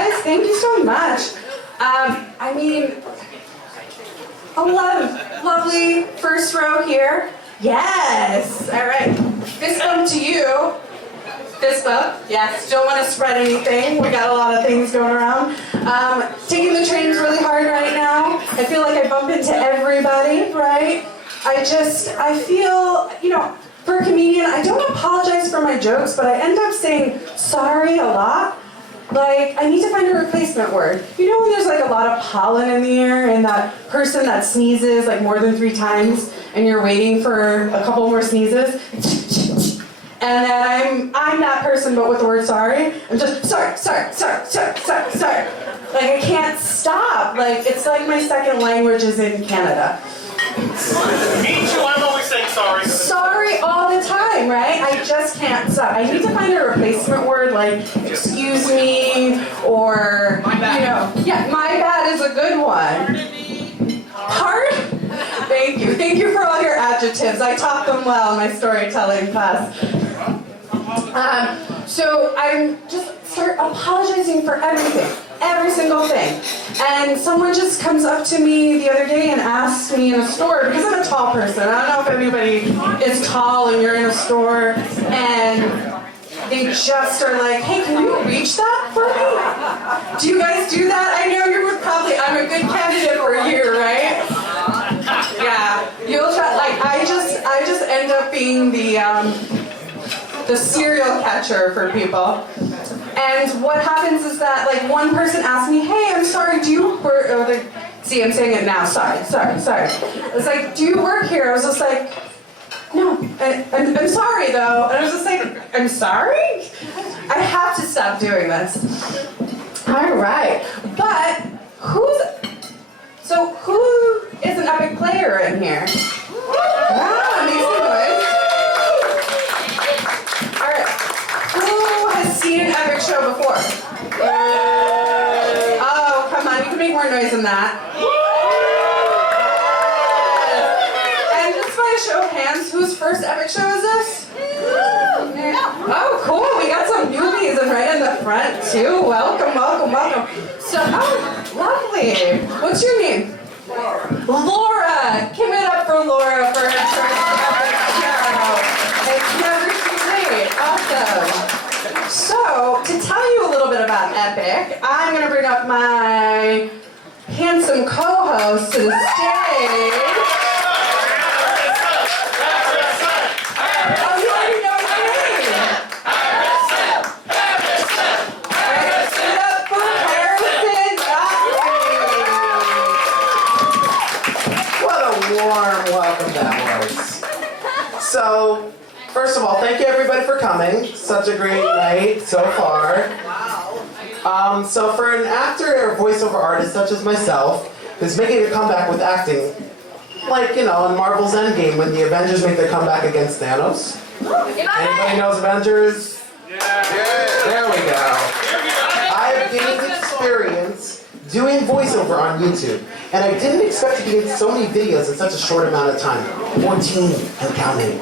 guys. Thank you so much. I mean, lovely first row here. Yes. All right. Fist bump to you. Fist bump. Yes. Don't want to spread anything. We got a lot of things going around. Taking the train's really hard right now. I feel like I bump into everybody, right? I feel, for a comedian, I don't apologize for my jokes, but I end up saying sorry a lot. Like, I need to find a replacement word. You know when there's like a lot of pollen in the air and that person that sneezes like more than 3 times and you're waiting for a couple more sneezes? And then I'm that person but with the word sorry. I'm just sorry. Like I can't stop. Like it's like my second language is in Canada. Me too, I'm always saying sorry. Sorry all the time, right? I just can't stop. I need to find a replacement word like excuse me or, yeah, my bad is a good one. Pardon? Thank you. Thank you for all your adjectives. I taught them well in my storytelling class. So I just start apologizing for everything. Every single thing. And someone just comes up to me the other day and asks me in a store, because I'm a tall person, I don't know if anybody is tall and you're in a store, and they just are like, hey, can you reach that for me? Do you guys do that? I know you would probably, I'm a good candidate for you, right? Yeah, you'll try, like, I just end up being the serial catcher for people. And what happens is that, like, one person asked me, hey, I'm sorry, do you work, see, I'm saying it now, sorry. It's like, do you work here? I was just like, no, I'm sorry, though. And I was just like, I'm sorry? I have to stop doing this. All right, but who is an epic player in here? Wow, amazing noise. All right, who has seen an epic show before? Oh, come on, you can make more noise than that. And just by a show of hands, whose first epic show is this? Oh, cool, we got some newbies and right in the front too. Welcome. So, oh, lovely. What's your name? Laura. Give it up for Laura for her first epic show. It's never too late. Awesome. So, to tell you a little bit about Epic, I'm going to bring up my handsome co-host to the stage. Oh, you already know his name. Give it up for Harrison Godfrey. What a warm welcome that was. So, first of all, thank you everybody for coming. Such a great night so far. So for an actor or voiceover artist such as myself, who's making a comeback with acting, like, in Marvel's Endgame when the Avengers make their comeback against Thanos. Anybody knows Avengers? Yeah. There we go. I've gained experience doing voiceover on YouTube, and I didn't expect to get so many videos in such a short amount of time. 14 and counting.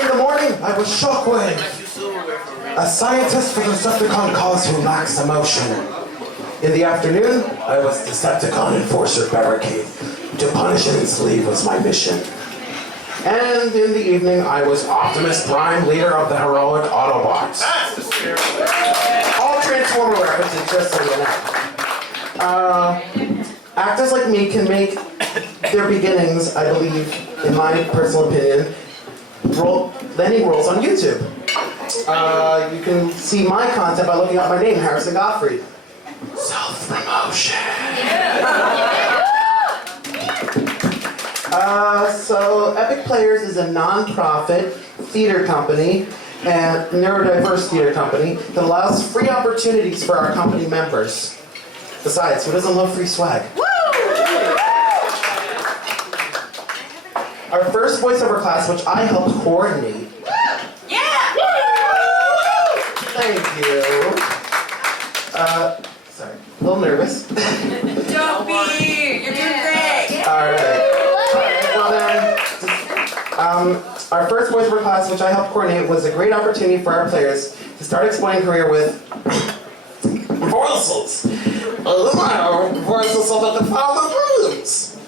In the morning, I was Shockwave, a scientist for the Decepticon cause who lacks emotion. In the afternoon, I was Decepticon Enforcer Barricade. To punish and enslave was my mission. And in the evening, I was Optimus Prime, leader of the heroic Autobots. All Transformer references, just so you know. Actors like me can make their beginnings, I believe, in my personal opinion, landing roles on YouTube. You can see my content by looking up my name, Harrison Godfrey. Self-promotion. So Epic Players is a non-profit theater company and neurodiverse theater that allows free opportunities for our company members. Besides, who doesn't love free swag? Our first voiceover class, which I helped coordinate. Yeah! Thank you. Sorry, a little nervous. Don't be! You're doing great! Alright. Well then, our first voiceover class, which I helped coordinate, was a great opportunity for our players to start explaining career with voices. Voices so that the father dreams.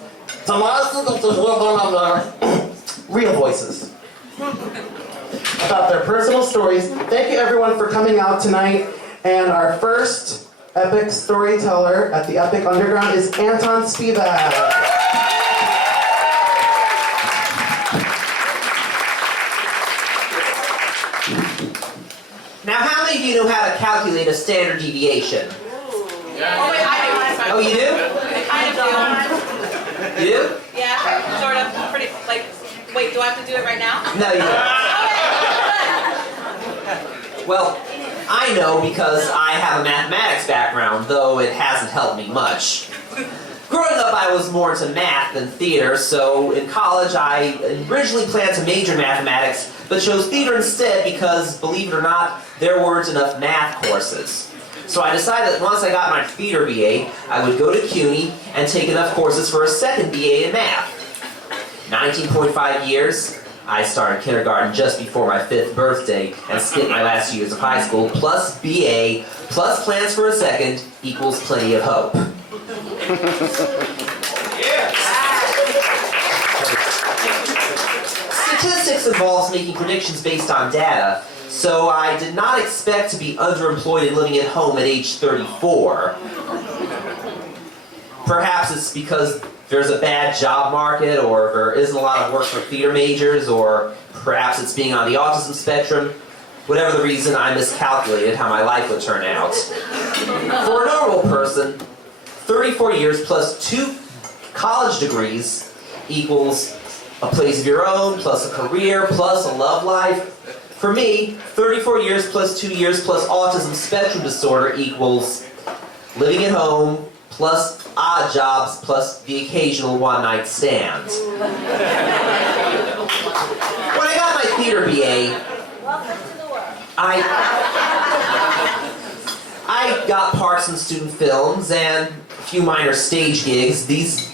Real voices. About their personal stories. Thank you everyone for coming out tonight. And our first epic storyteller at the Epic Underground is Anton Spivak. Now, how many of you know how to calculate a standard deviation? Oh, wait, I do. Oh, you do? I do. You do? Yeah, sort of. Pretty, like, wait, do I have to do it right now? No, you don't. Okay. Well, I know because I have a mathematics background, though it hasn't helped me much. Growing up, I was more into math than theater, so in college I originally planned to major in mathematics, but chose theater instead because, believe it or not, there weren't enough math courses. So I decided that once I got my theater BA, I would go to CUNY and take enough courses for a second BA in math. 19.5 years, I started kindergarten just before my 5th birthday and skipped my last 2 years of high school, plus BA, plus plans for a second, equals plenty of hope. Statistics involves making predictions based on data, so I did not expect to be underemployed and living at home at age 34. Perhaps it's because there's a bad job market, or there isn't a lot of work for theater majors, or perhaps it's being on the autism spectrum. Whatever the reason, I miscalculated how my life would turn out. For a normal person, 34 years plus 2 college degrees equals a place of your own, plus a career, plus a love life. For me, 34 years plus 2 years plus autism spectrum disorder equals living at home, plus odd jobs, plus the occasional one-night stand. When I got my theater BA, I got parts in student films and a few minor stage gigs. These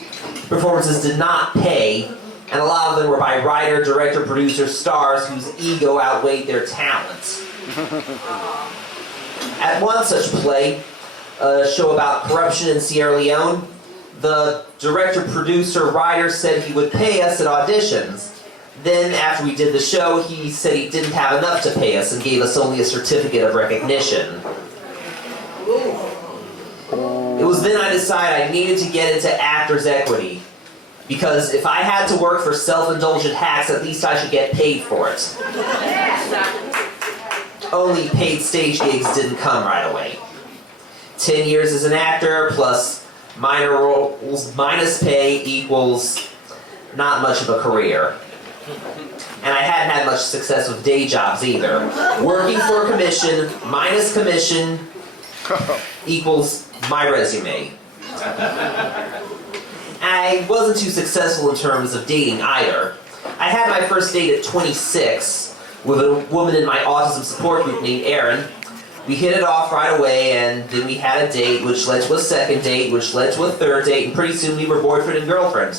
performances did not pay, and a lot of them were by writer, director, producer, stars whose ego outweighed their talent. At one such play, a show about corruption in Sierra Leone, the director, producer, writer said he would pay us at auditions. Then, after we did the show, he said he didn't have enough to pay us and gave us only a certificate of recognition. It was then I decided I needed to get into actors' equity. Because if I had to work for self-indulgent hacks, at least I should get paid for it. Only paid stage gigs didn't come right away. 10 years as an actor plus minor roles minus pay equals not much of a career. And I hadn't had much success with day jobs either. Working for commission minus commission equals my resume. I wasn't too successful in terms of dating either. I had my first date at 26 with a woman in my autism support group named Erin. We hit it off right away, and then we had a date, which led to a second date, which led to a third date, and pretty soon we were boyfriend and girlfriend.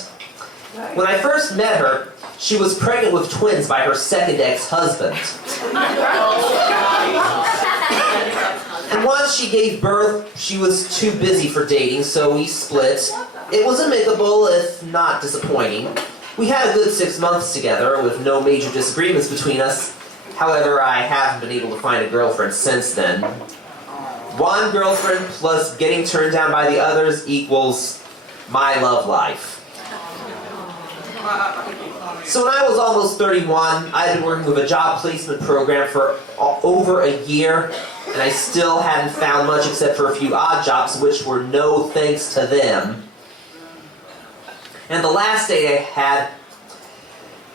When I first met her, she was pregnant with twins by her second ex-husband. And once she gave birth, she was too busy for dating, so we split. It was amicable, if not disappointing. We had a good 6 months together, with no major disagreements between us. However, I haven't been able to find a girlfriend since then. One girlfriend plus getting turned down by the others equals my love life. So when I was almost 31, I had been working with a job placement program for over a year, and I still hadn't found much except for a few odd jobs, which were no thanks to them. And the last day I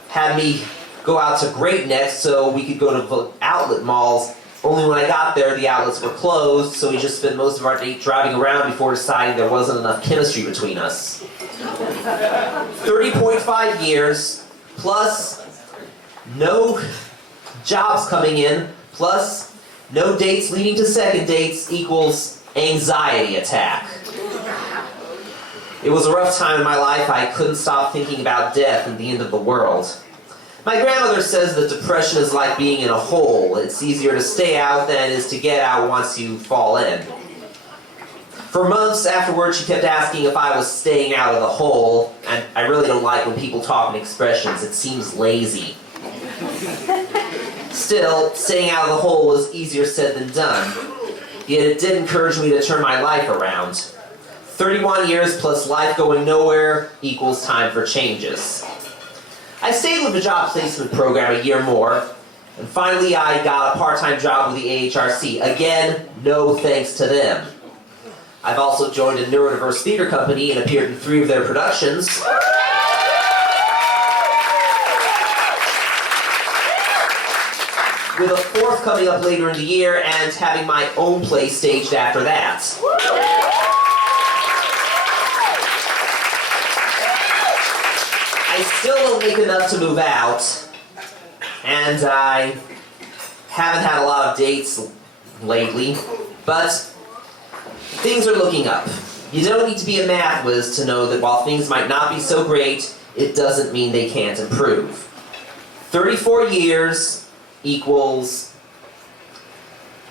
had me go out to Great Neck so we could go to outlet malls. Only when I got there, the outlets were closed, so we just spent most of our day driving around before deciding there wasn't enough chemistry between us. 30.5 years, plus no jobs coming in, plus no dates leading to second dates equals anxiety attack. It was a rough time in my life. I couldn't stop thinking about death and the end of the world. My grandmother says that depression is like being in a hole. It's easier to stay out than it is to get out once you fall in. For months afterwards, she kept asking if I was staying out of the hole, and I really don't like when people talk in expressions. It seems lazy. Still, staying out of the hole was easier said than done. Yet it did encourage me to turn my life around. 31 years plus life going nowhere equals time for changes. I stayed with the job placement program a year more, and finally I got a part-time job with the AHRC. Again, no thanks to them. I've also joined a neurodiverse theater company and appeared in 3 of their productions. With a 4th coming up later in the year and having my own play staged after that. I still don't make enough to move out, and I haven't had a lot of dates lately, but things are looking up. You don't need to be a math whiz to know that while things might not be so great, it doesn't mean they can't improve. 34 years equals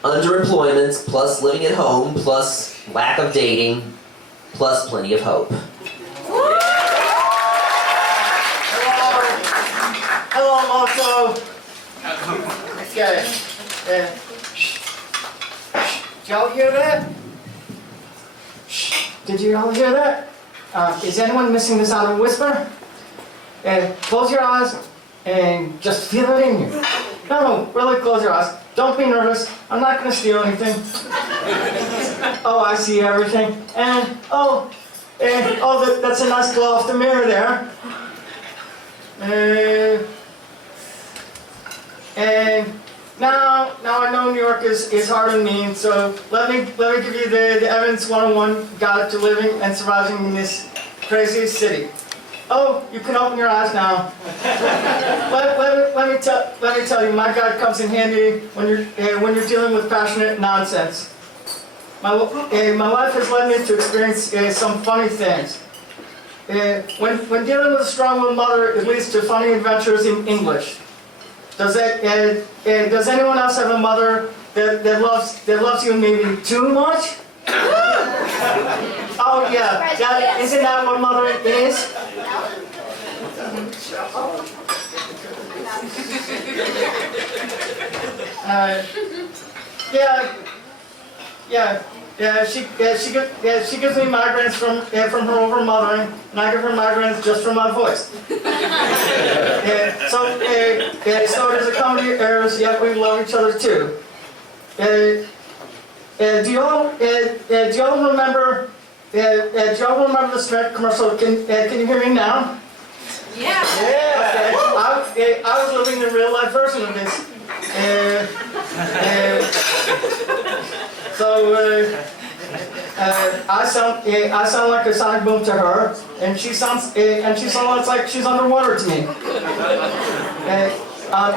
underemployment, plus living at home, plus lack of dating, plus plenty of hope. Hello, Moto. Okay. Did y'all hear that? Did you all hear that? Is anyone missing the sound of a whisper? Close your eyes and just feel it in you. No, really close your eyes. Don't be nervous. I'm not going to steal anything. Oh, I see everything. And that's a nice glow off the mirror there. And now I know New York is hard and mean, so let me give you the evidence 101 guide to living and surviving in this crazy city. Oh, you can open your eyes now. let me tell you, my guide comes in handy when you're dealing with passionate nonsense. My life has led me to experience some funny things. When dealing with a strong-willed mother, it leads to funny adventures in English. Does anyone else have a mother that loves you maybe too much? Oh yeah, isn't that what mother is? She gives me migraines from her overmothering, and I give her migraines just from my voice. So it is a comedy of errors, yet we love each other too. Do y'all remember the Sprint commercial? Can you hear me now? Yeah. Okay. I was living the real life version of this. I sound like a sonic boom to her, and she sounds like she's underwater to me.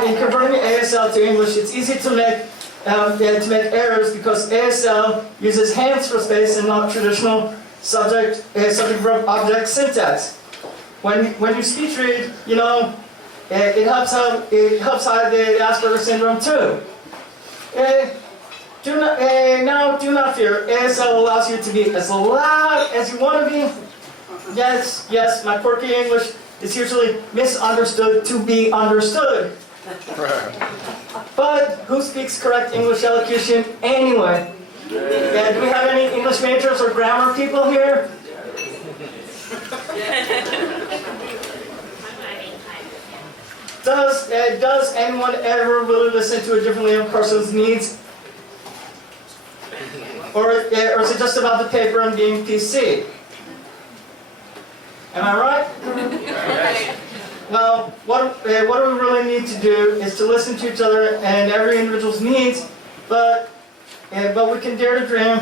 In converting ASL to English, it's easy to make errors because ASL uses hands for space and not traditional subject verb object syntax. When you speech read, it helps hide the Asperger syndrome too. Do not fear. ASL allows you to be as loud as you want to be. Yes, my quirky English is usually misunderstood to be understood. But who speaks correct English elocution anyway? Do we have any English majors or grammar people here? Does anyone ever really listen to a differently abled person's needs? Or is it just about the paper and being PC? Am I right? Well, what we really need to do is to listen to each other and every individual's needs, but we can dare to dream,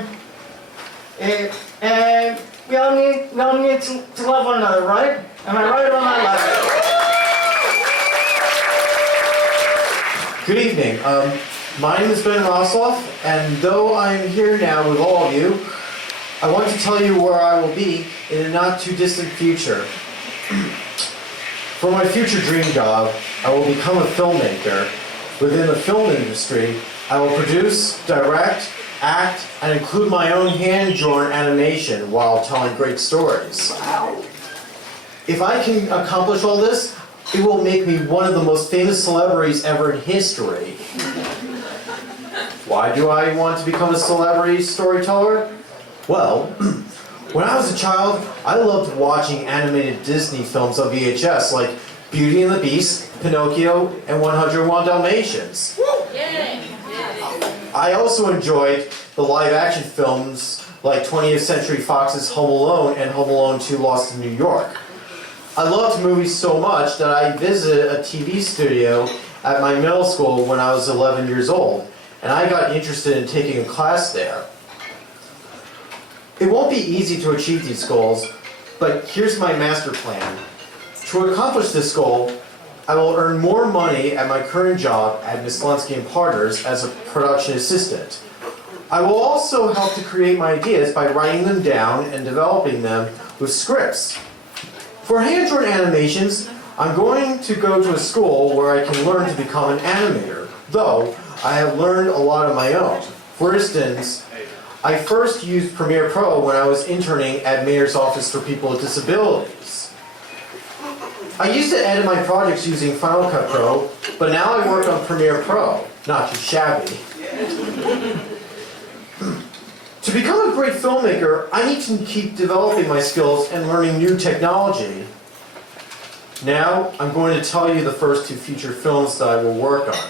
and we all need to love one another, right? Am I right or am I right? Good evening. My name is Ben Rosloff, and though I am here now with all of you, I want to tell you where I will be in a not too distant future. For my future dream job, I will become a filmmaker. Within the film industry, I will produce, direct, act, and include my own hand-drawn animation while telling great stories. If I can accomplish all this, it will make me one of the most famous celebrities ever in history. Why do I want to become a celebrity storyteller? Well, when I was a child, I loved watching animated Disney films on VHS like Beauty and the Beast, Pinocchio, and 101 Dalmatians. I also enjoyed the live-action films like 20th Century Fox's Home Alone and Home Alone 2 Lost in New York. I loved movies so much that I visited a TV studio at my middle school when I was 11 years old, and I got interested in taking a class there. It won't be easy to achieve these goals, but here's my master plan. To accomplish this goal, I will earn more money at my current job at Mislunsky & Partners as a production assistant. I will also help to create my ideas by writing them down and developing them with scripts. For hand-drawn animations, I'm going to go to a school where I can learn to become an animator, though I have learned a lot of my own. For instance, I first used Premiere Pro when I was interning at Mayor's Office for People with Disabilities. I used to edit my projects using Final Cut Pro, but now I work on Premiere Pro. Not too shabby. To become a great filmmaker, I need to keep developing my skills and learning new technology. Now, I'm going to tell you the first two feature films that I will work on.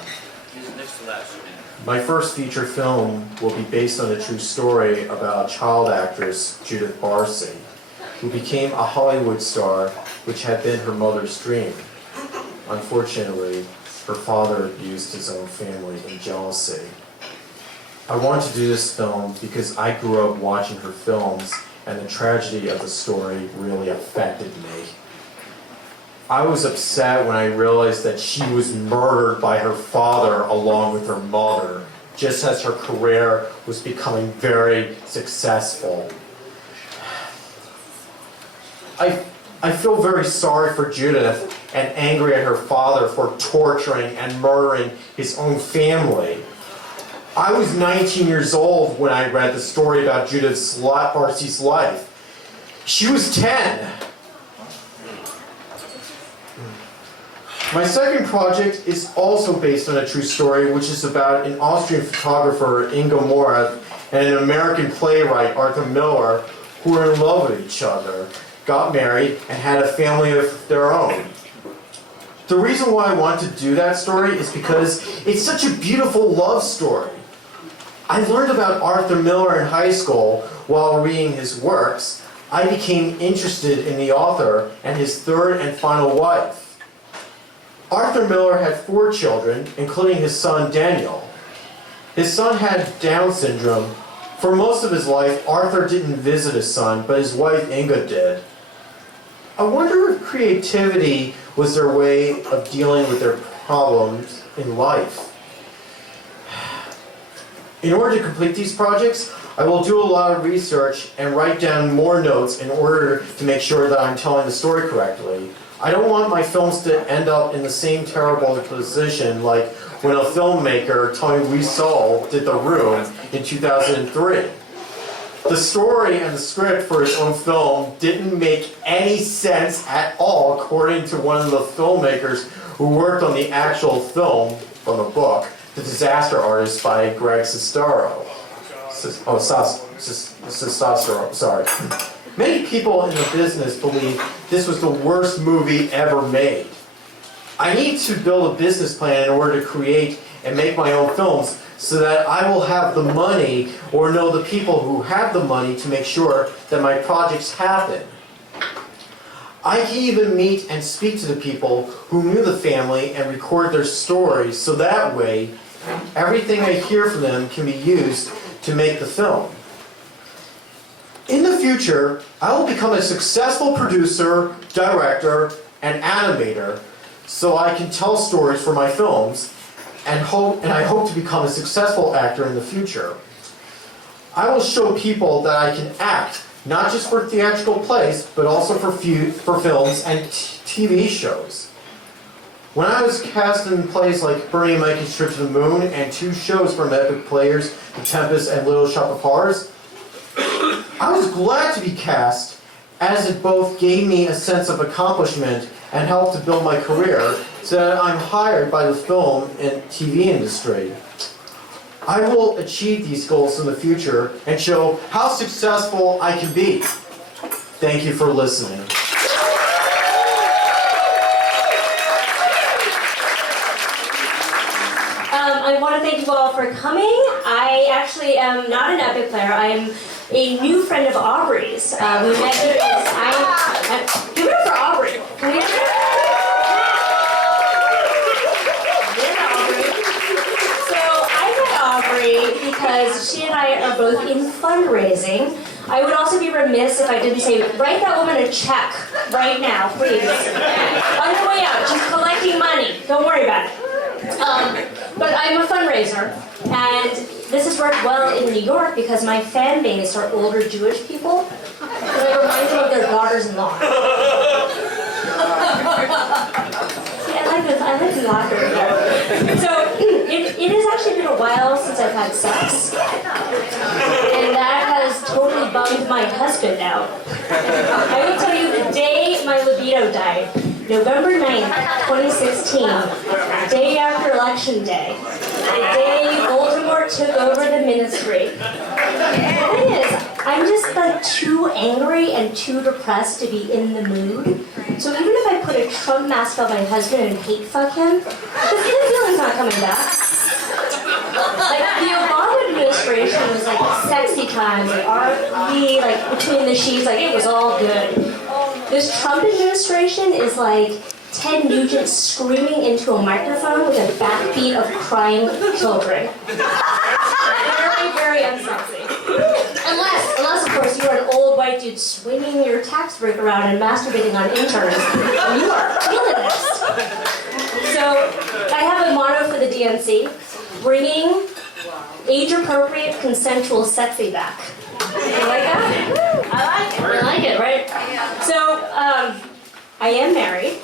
My first feature film will be based on a true story about child actress Judith Barcy, who became a Hollywood star, which had been her mother's dream. Unfortunately, her father abused his own family in jealousy. I wanted to do this film because I grew up watching her films, and the tragedy of the story really affected me. I was upset when I realized that she was murdered by her father along with her mother, just as her career was becoming very successful. I feel very sorry for Judith and angry at her father for torturing and murdering his own family. I was 19 years old when I read the story about Judith Barcy's life. She was 10. My second project is also based on a true story, which is about an Austrian photographer, Ingo Morath, and an American playwright, Arthur Miller, who were in love with each other, got married, and had a family of their own. The reason why I want to do that story is because it's such a beautiful love story. I learned about Arthur Miller in high school while reading his works. I became interested in the author and his third and final wife. Arthur Miller had 4 children, including his son Daniel. His son had Down syndrome. For most of his life, Arthur didn't visit his son, but his wife Inga did. I wonder if creativity was their way of dealing with their problems in life. In order to complete these projects, I will do a lot of research and write down more notes in order to make sure that I'm telling the story correctly. I don't want my films to end up in the same terrible position like when a filmmaker, Tony Wiesel, did The Room in 2003. The story and the script for his own film didn't make any sense at all, according to one of the filmmakers who worked on the actual film from the book, The Disaster Artist by Greg Sestero. Sestero, sorry. Many people in the business believe this was the worst movie ever made. I need to build a business plan in order to create and make my own films so that I will have the money or know the people who have the money to make sure that my projects happen. I can even meet and speak to the people who knew the family and record their stories so that way everything I hear from them can be used to make the film. In the future, I will become a successful producer, director, and animator so I can tell stories for my films and I hope to become a successful actor in the future. I will show people that I can act, not just for theatrical plays, but also for films and TV shows. When I was cast in plays like Bernie and Mikey's Trip to the Moon and 2 shows from Epic Players, The Tempest and Little Shop of Horrors, I was glad to be cast, as it both gave me a sense of accomplishment and helped to build my career so that I'm hired by the film and TV industry. I will achieve these goals in the future and show how successful I can be. Thank you for listening. I want to thank you all for coming. I actually am not an Epic player. I am a new friend of Aubrey's. We met here. Give it up for Aubrey. Can we get it? Because she and I are both in fundraising. I would also be remiss if I didn't say, write that woman a check right now, please. On her way out, she's collecting money. Don't worry about it. But I'm a fundraiser, and this has worked well in New York because my fan base are older Jewish people, and I remind them of their daughters-in-law. I like the laughter there. So, it has actually been a while since I've had sex. And that has totally bummed my husband out. I will tell you the day my libido died, November 9th, 2016, day after Election Day, the day Voldemort took over the ministry. The thing is, I'm just like too angry and too depressed to be in the mood. So even if I put a Trump mask on my husband and hate fuck him, the feeling's not coming back. Like the Obama administration was like sexy times, like R&B, like between the sheets, like it was all good. This Trump administration is like Ted Nugent screaming into a microphone with a backbeat of crying children. Very, very unsexy. Unless, of course, you are an old white dude swinging your tax break around and masturbating on interns. You are feeling this. So, I have a motto for the DNC, bringing age-appropriate, consensual sexy back. You like that? I like it, right? So, I am married.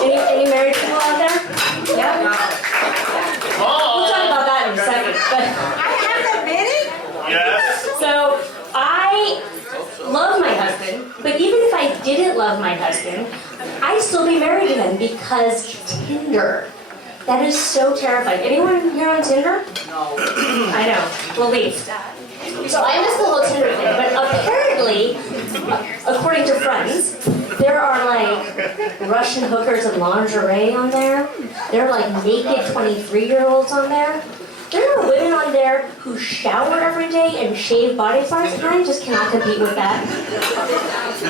Any married people out there? Yeah? We'll talk about that in a second. But I have a minute? Yes. so I love my husband, but even if I didn't love my husband, I'd still be married to him because Tinder. That is so terrifying. Anyone here on Tinder? No. I know. Relief. So I missed the whole Tinder thing, but apparently, according to friends, there are like Russian hookers and lingerie on there. There are like naked 23-year-olds on there. There are women on there who shower every day and shave body parts, and I just cannot compete with that.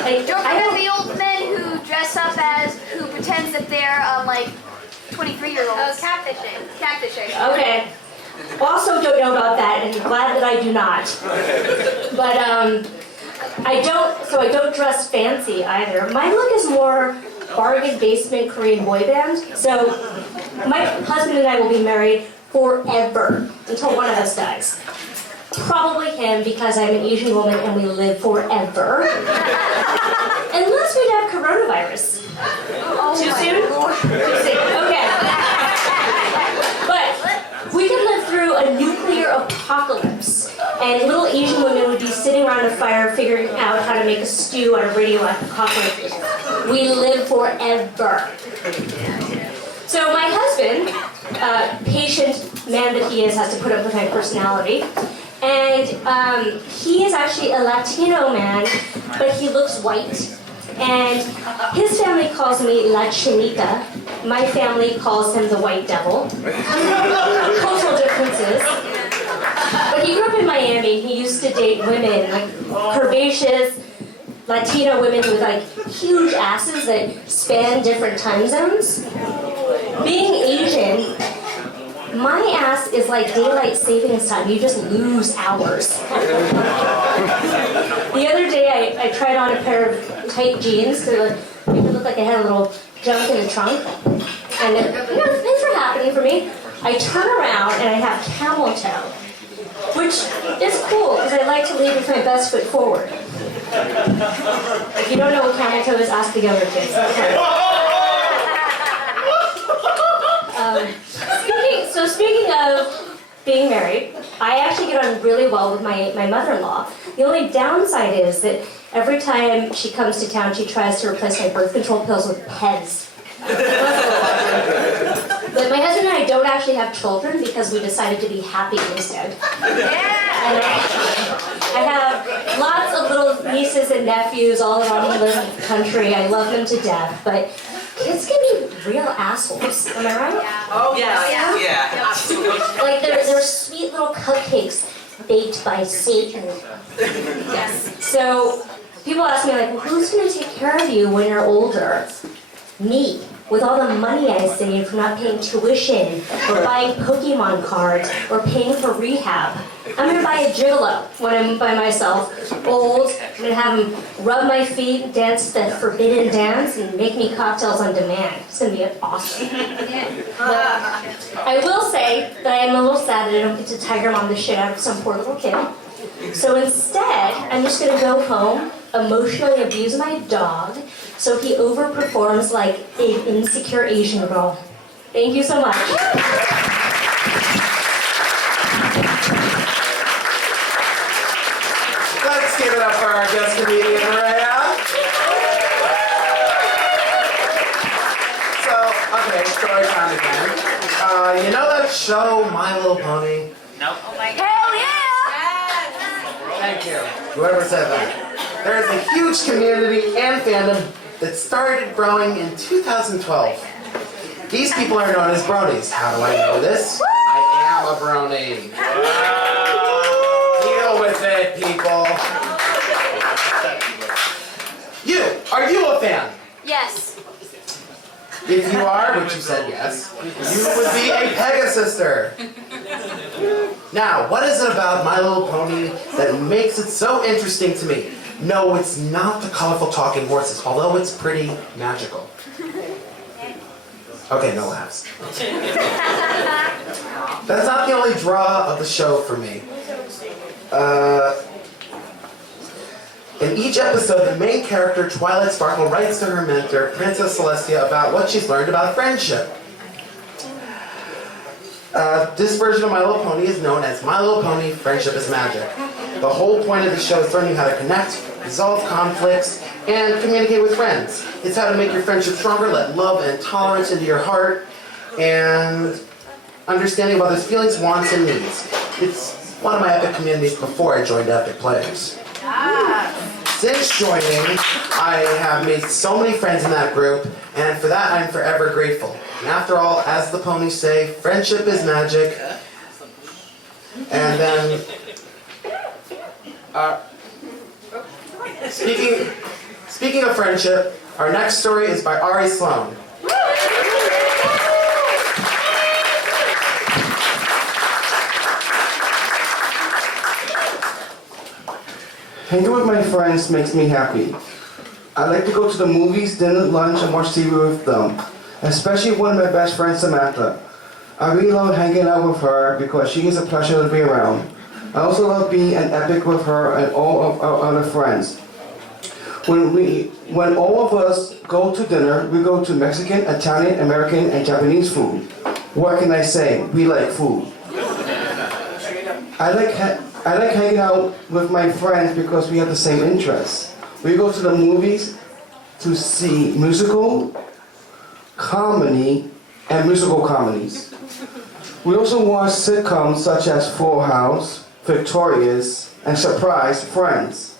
Like, Don't forget the old men who dress up as, who pretends that they're like 23-year-olds. Catfishing. Catfishing. Okay. Also don't know about that, and glad that I do not. But I don't dress fancy either. My look is more bargain basement Korean boy band. So my husband and I will be married forever until one of us dies. Probably him because I'm an Asian woman and we live forever. Unless we'd have coronavirus. Too soon? Too soon. Okay. But we could live through a nuclear apocalypse, and little Asian women would be sitting around a fire figuring out how to make a stew out of radioactive cockroaches. We live forever. So my husband, patient man that he is, has to put up with my personality. And he is actually a Latino man, but he looks white. And his family calls me La Chinita. My family calls him the White Devil. Cultural differences. But he grew up in Miami. He used to date women, like curvaceous Latino women with like huge asses that span different time zones. Being Asian, my ass is like daylight savings time. You just lose hours. The other day, I tried on a pair of tight jeans to make it look like I had a little junk in the trunk. And things were happening for me. I turn around and I have camel toe, which is cool because I like to lead with my best foot forward. If you don't know what camel toe is, ask the younger kids. Okay. So speaking of being married, I actually get on really well with my mother-in-law. The only downside is that every time she comes to town, she tries to replace my birth control pills with Peds. But my husband and I don't actually have children because we decided to be happy instead. And I have lots of little nieces and nephews all around the country. I love them to death, but kids can be real assholes. Am I right? Oh, yes. Yeah. Absolutely. Like they're sweet little cupcakes baked by Satan. Yes. So people ask me like, well, who's going to take care of you when you're older? Me. With all the money I saved from not paying tuition, or buying Pokemon cards, or paying for rehab. I'm gonna buy a gigolo when I'm by myself, old. I'm gonna have him rub my feet, dance the forbidden dance, and make me cocktails on demand. It's gonna be awesome. I will say that I am a little sad that I don't get to Tiger Mom the shit out of some poor little kid. So instead, I'm just gonna go home, emotionally abuse my dog, so he overperforms like an insecure Asian girl. Thank you so much. Let's give it up for our guest comedian, Maria. So, okay, story time again. You know that show, My Little Pony? Nope. Hell yeah! Thank you. Whoever said that. There is a huge community and fandom that started growing in 2012. These people are known as bronies. How do I know this? I am a brony. Deal with it, people. Are you a fan? Yes. If you are, which you said yes, you would be a Pegasister. Now, what is it about My Little Pony that makes it so interesting to me? No, it's not the colorful talking horses, although it's pretty magical. Okay, no laughs. That's not the only draw of the show for me. In each episode, the main character, Twilight Sparkle, writes to her mentor, Princess Celestia, about what she's learned about friendship. This version of My Little Pony is known as My Little Pony Friendship is Magic. The whole point of the show is learning how to connect, resolve conflicts, and communicate with friends. It's how to make your friendship stronger, let love and tolerance into your heart, and understanding of others' feelings, wants, and needs. It's one of my epic communities before I joined Epic Players. Since joining, I have made so many friends in that group, and for that I'm forever grateful. And after all, as the ponies say, friendship is magic. And then, speaking of friendship, our next story is by Ari Sloan. Hanging with my friends makes me happy. I like to go to the movies, dinner, lunch, and watch TV with them, especially one of my best friends, Samantha. I really love hanging out with her because she is a pleasure to be around. I also love being an epic with her and all of our other friends. When all of us go to dinner, we go to Mexican, Italian, American, and Japanese food. What can I say? We like food. I like hanging out with my friends because we have the same interests. We go to the movies to see musical, comedy, and musical comedies. We also watch sitcoms such as Full House, Victorious, and Surprise, Friends.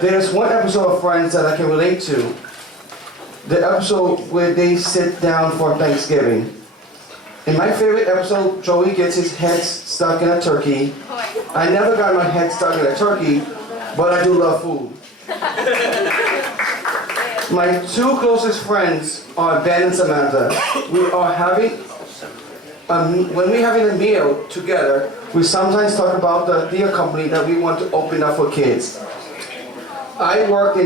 There's one episode of Friends that I can relate to. The episode where they sit down for Thanksgiving. In my favorite episode, Joey gets his head stuck in a turkey. I never got my head stuck in a turkey, but I do love food. My two closest friends are Ben and Samantha. When we're having a meal together, we sometimes talk about the theater company that we want to open up for kids. I work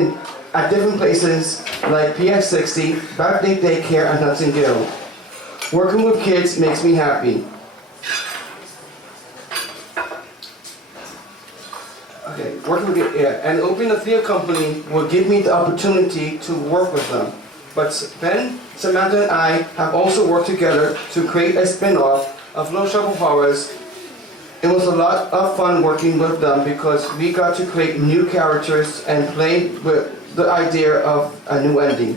at different places like PX60, Backday Daycare, and Hudson Gill. Working with kids makes me happy. Okay, and opening a theater company will give me the opportunity to work with them. But Ben, Samantha, and I have also worked together to create a spin-off of Little Shop of Horrors. It was a lot of fun working with them because we got to create new characters and play with the idea of a new ending.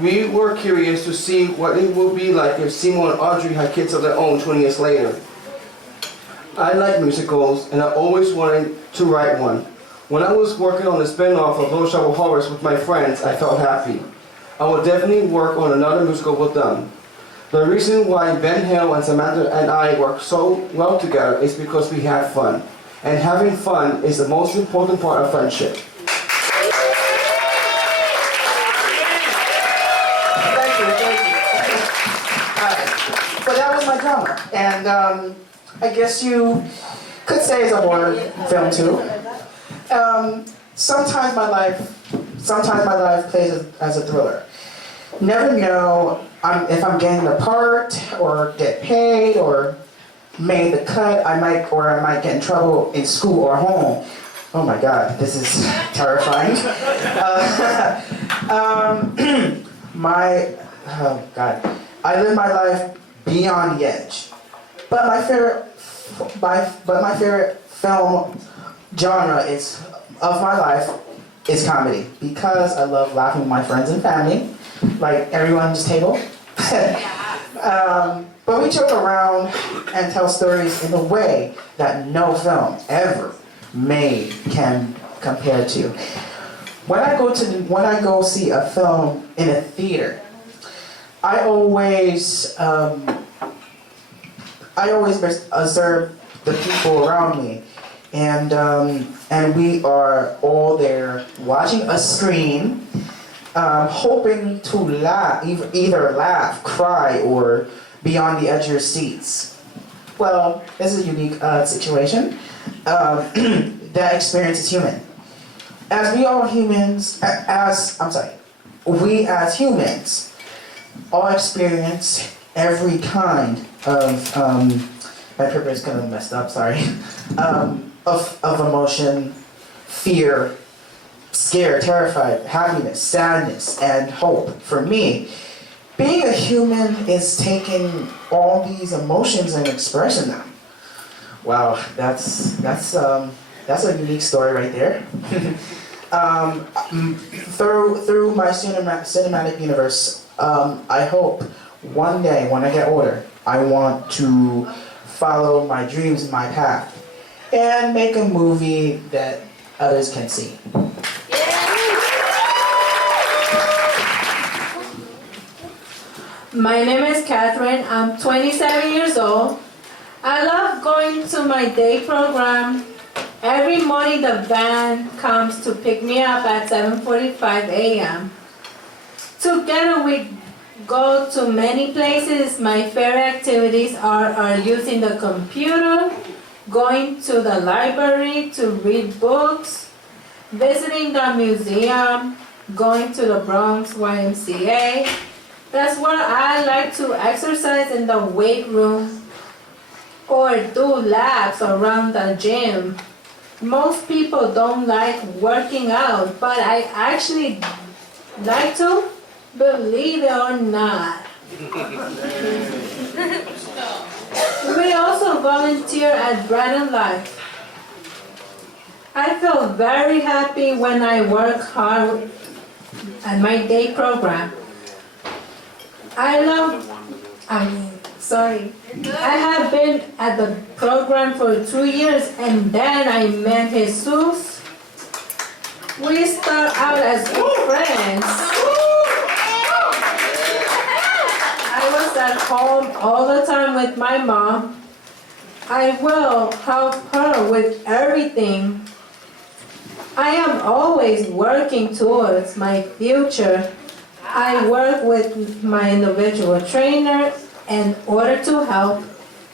We were curious to see what it would be like if Seymour and Audrey had kids of their own 20 years later. I like musicals and I always wanted to write one. When I was working on the spin-off of Little Shop of Horrors with my friends, I felt happy. I will definitely work on another musical with them. The reason why Ben Hill and Samantha and I work so well together is because we have fun. And having fun is the most important part of friendship. Thank you. But that was my drama. And I guess you could say it's a horror film too. Sometimes my life plays as a thriller. Never know if I'm getting the part or get paid or made the cut. I might get in trouble in school or home. Oh my God, this is terrifying. Oh God, I live my life beyond the edge. But my favorite film genre of my life is comedy because I love laughing with my friends and family, like everyone at this table. But we joke around and tell stories in a way that no film ever made can compare to. When I go see a film in a theater, I always observe the people around me, and we are all there watching a screen, hoping to laugh, either laugh, cry, or be on the edge of your seats. Well, this is a unique situation. That experience is human. We as humans all experience every kind of, my paper is kind of messed up, sorry, of emotion, fear, scared, terrified, happiness, sadness, and hope. For me, being a human is taking all these emotions and expressing them. Wow, that's a unique story right there. Through my cinematic universe, I hope one day when I get older, I want to follow my dreams and my path and make a movie that others can see. My name is Catherine. I'm 27 years old. I love going to my day program. Every morning the van comes to pick me up at 7:45 a.m. Together we go to many places. My favorite activities are using the computer, going to the library to read books, visiting the museum, going to the Bronx YMCA. That's where I like to exercise in the weight room or do laps around the gym. Most people don't like working out, but I actually like to, believe it or not. We also volunteer at Bread and Life. I feel very happy when I work hard at my day program. I have been at the program for 2 years and then I met Jesus. We start out as good friends. I was at home all the time with my mom. I will help her with everything. I am always working towards my future. I work with my individual trainer in order to help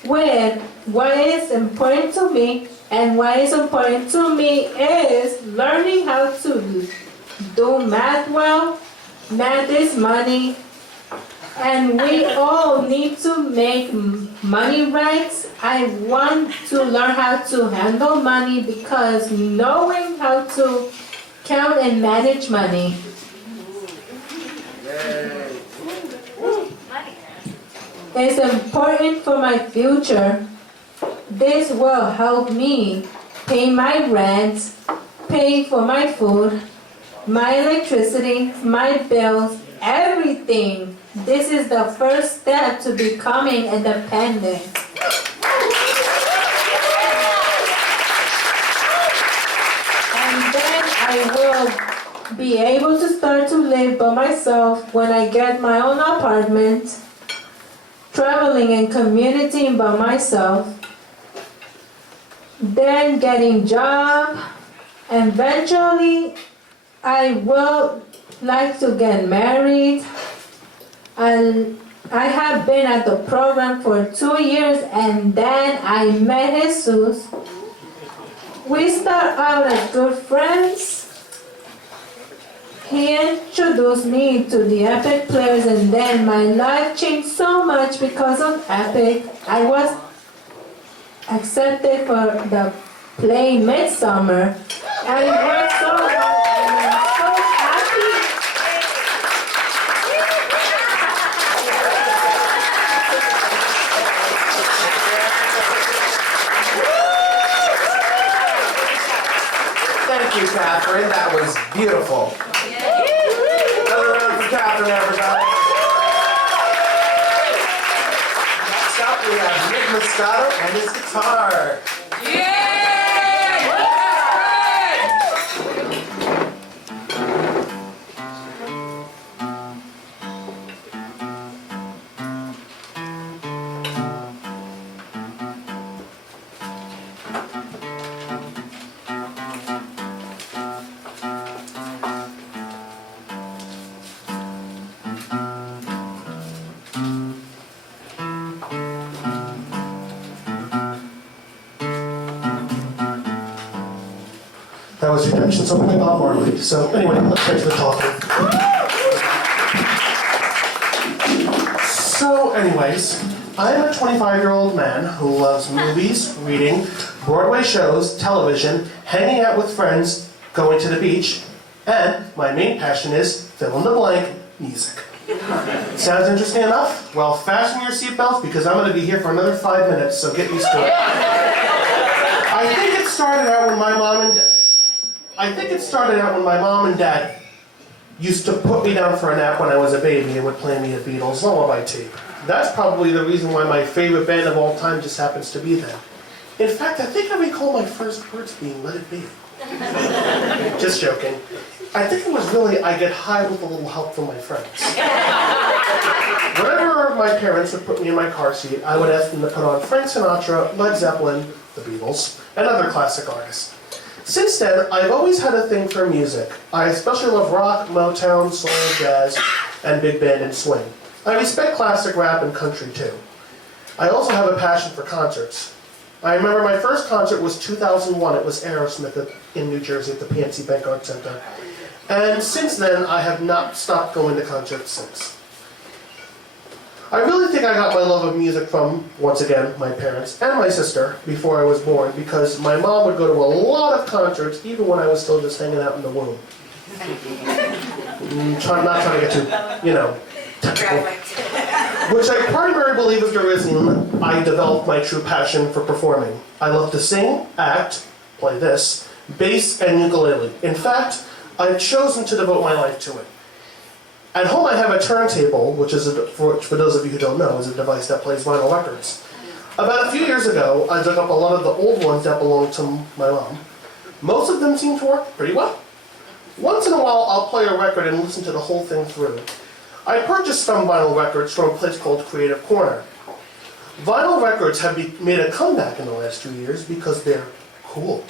with what is important to me. And what is important to me is learning how to do math well. Math is money. And we all need to make money right. I want to learn how to handle money because knowing how to count and manage money. is important for my future. This will help me pay my rent, pay for my food, my electricity, my bills, everything. This is the first step to becoming independent. And then I will be able to start to live by myself when I get my own apartment, traveling and commuting by myself, then getting job, and eventually I will like to get married. And I have been at the program for 2 years, and then I met Jesus. We start out as good friends. He introduced me to the Epic players, and then my life changed so much because of Epic. I was accepted for the play Midsummer, and it worked so well, and I'm so happy. Thank you, Catherine. That was beautiful. Another round for Catherine, everybody. Next up, we have Nick Moscato and his guitar. That was your permission, so I'm Bob Marley. So anyway, let's get to the talking. So anyways, I am a 25-year-old man who loves movies, reading, Broadway shows, television, hanging out with friends, going to the beach, and my main passion is, fill in the blank, music. Sounds interesting enough? Well, fasten your seatbelts because I'm going to be here for another 5 minutes, so get used to it. I think it started out when my mom and dad used to put me down for a nap when I was a baby and would play me a Beatles lullaby tape. That's probably the reason why my favorite band of all time just happens to be them. In fact, I think I recall my first words being Let It Be. Just joking. I think it was really I get high with a little help from my friends. Whenever my parents would put me in my car seat, I would ask them to put on Frank Sinatra, Led Zeppelin, the Beatles, and other classic artists. Since then, I've always had a thing for music. I especially love rock, Motown, soul, jazz, and big band and swing. I respect classic rap and country too. I also have a passion for concerts. I remember my first concert was 2001. It was Aerosmith in New Jersey at the PNC Bank Art Center. And since then, I have not stopped going to concerts since. I really think I got my love of music from, once again, my parents and my sister before I was born, because my mom would go to a lot of concerts even when I was still just hanging out in the womb. Not trying to get too, technical. Which I primarily believe is the reason I developed my true passion for performing. I love to sing, act, play this, bass, and ukulele. In fact, I've chosen to devote my life to it. At home I have a turntable, which is, for those of you who don't know, is a device that plays vinyl records. About a few years ago, I dug up a lot of the old ones that belonged to my mom. Most of them seem to work pretty well. Once in a while, I'll play a record and listen to the whole thing through. I purchased some vinyl records from a place called Creative Corner. Vinyl records have made a comeback in the last 2 years because they're cool.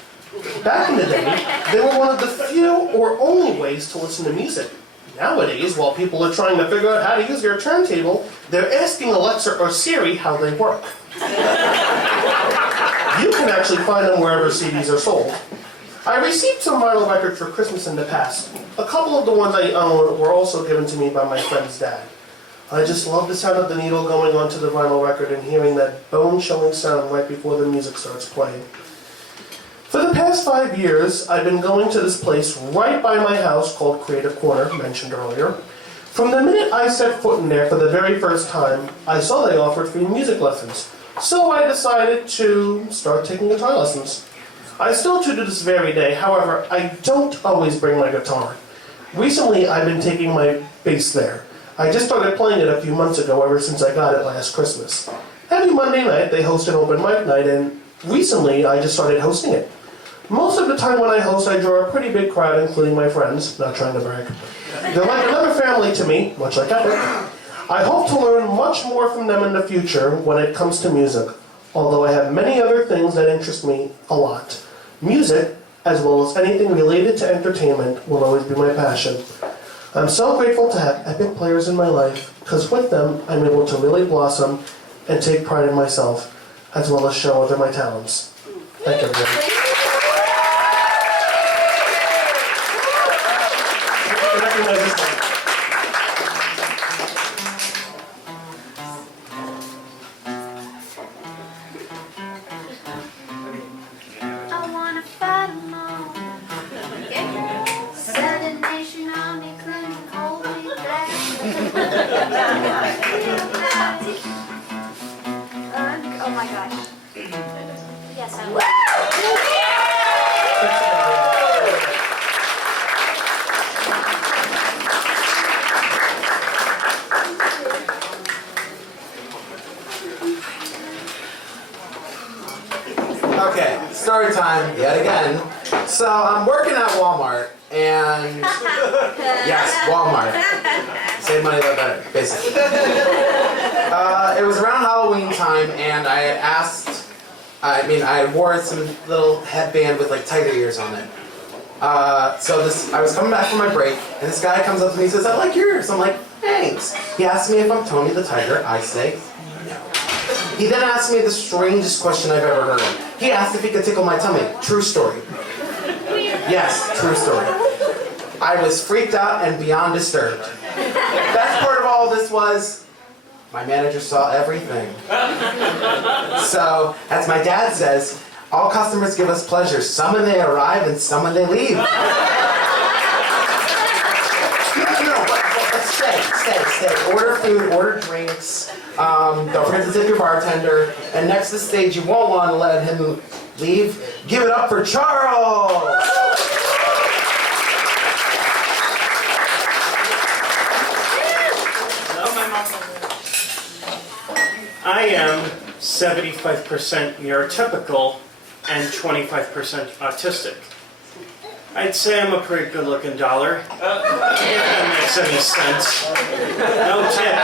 Back in the day, they were one of the few or only ways to listen to music. Nowadays, while people are trying to figure out how to use their turntable, they're asking Alexa or Siri how they work. You can actually find them wherever CDs are sold. I received some vinyl records for Christmas in the past. A couple of the ones I own were also given to me by my friend's dad. I just love the sound of the needle going onto the vinyl record and hearing that bone-chilling sound right before the music starts playing. For the past 5 years, I've been going to this place right by my house called Creative Corner, mentioned earlier, From the minute I set foot in there for the very first time, I saw they offered free music lessons. So I decided to start taking guitar lessons. I still do this very day, however, I don't always bring my guitar. Recently, I've been taking my bass there. I just started playing it a few months ago, ever since I got it last Christmas. Every Monday night, they host an open mic night, and recently, I just started hosting it. Most of the time when I host, I draw a pretty big crowd, including my friends, not trying to brag. They're like another family to me, much like Epic. I hope to learn much more from them in the future when it comes to music, although I have many other things that interest me a lot. Music, as well as anything related to entertainment, will always be my passion. I'm so grateful to have epic players in my life, because with them, I'm able to really blossom and take pride in myself, as well as show other my talents. Thank you, everyone. I wanna fight 'em all. Southern Nation Army, claiming holy flag. Oh my gosh. Yes, I will. Okay, story time yet again. So I'm working at Walmart, and yes, Walmart. Save money, live better, basically. It was around Halloween time, and I had asked. I wore some little headband with like tiger ears on it. I was coming back from my break, and this guy comes up to me and says, "I like yours." I'm like, "Thanks." He asked me if I'm Tony the Tiger. I say, no. He then asked me the strangest question I've ever heard. He asked if he could tickle my tummy. True story. Yes, true story. I was freaked out and beyond disturbed. Best part of all this was, my manager saw everything. So, as my dad says, all customers give us pleasure. Some when they arrive and some when they leave. But stay. Order food, order drinks. Don't forget to tip your bartender. And next to the stage, you won't want to let him leave. Give it up for Charles! I am 75% neurotypical and 25% autistic. I'd say I'm a pretty good-looking dollar, if that makes any sense. No tip.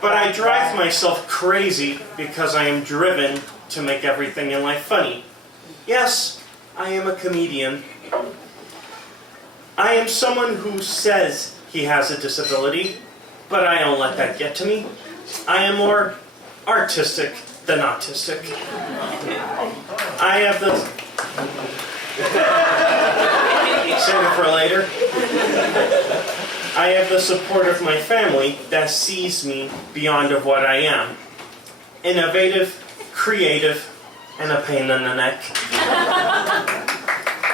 But I drive myself crazy because I am driven to make everything in life funny. Yes, I am a comedian. I am someone who says he has a disability, but I don't let that get to me. I am more artistic than autistic. I have the... Save it for later. I have the support of my family that sees me beyond of what I am. Innovative, creative, and a pain in the neck.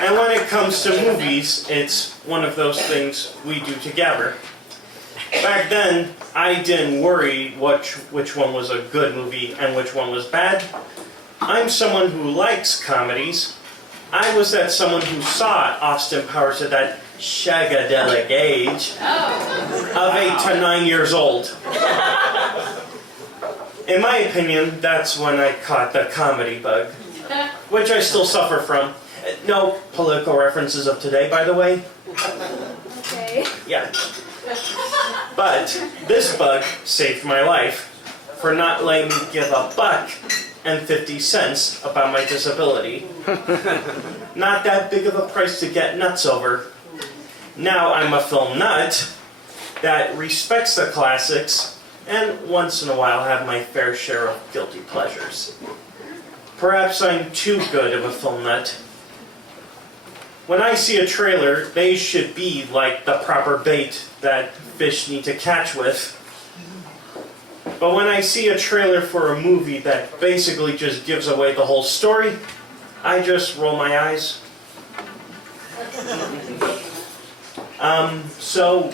And when it comes to movies, it's one of those things we do together. Back then, I didn't worry which one was a good movie and which one was bad. I'm someone who likes comedies. I was that someone who saw Austin Powers at that shagadelic age of 8 to 9 years old. In my opinion, that's when I caught the comedy bug, which I still suffer from. No political references of today, by the way. Okay. Yeah. But this bug saved my life for not letting me give $1.50 about my disability. Not that big of a price to get nuts over. Now I'm a film nut that respects the classics and once in a while have my fair share of guilty pleasures. Perhaps I'm too good of a film nut. When I see a trailer, they should be like the proper bait that fish need to catch with. But when I see a trailer for a movie that basically just gives away the whole story, I just roll my eyes. So,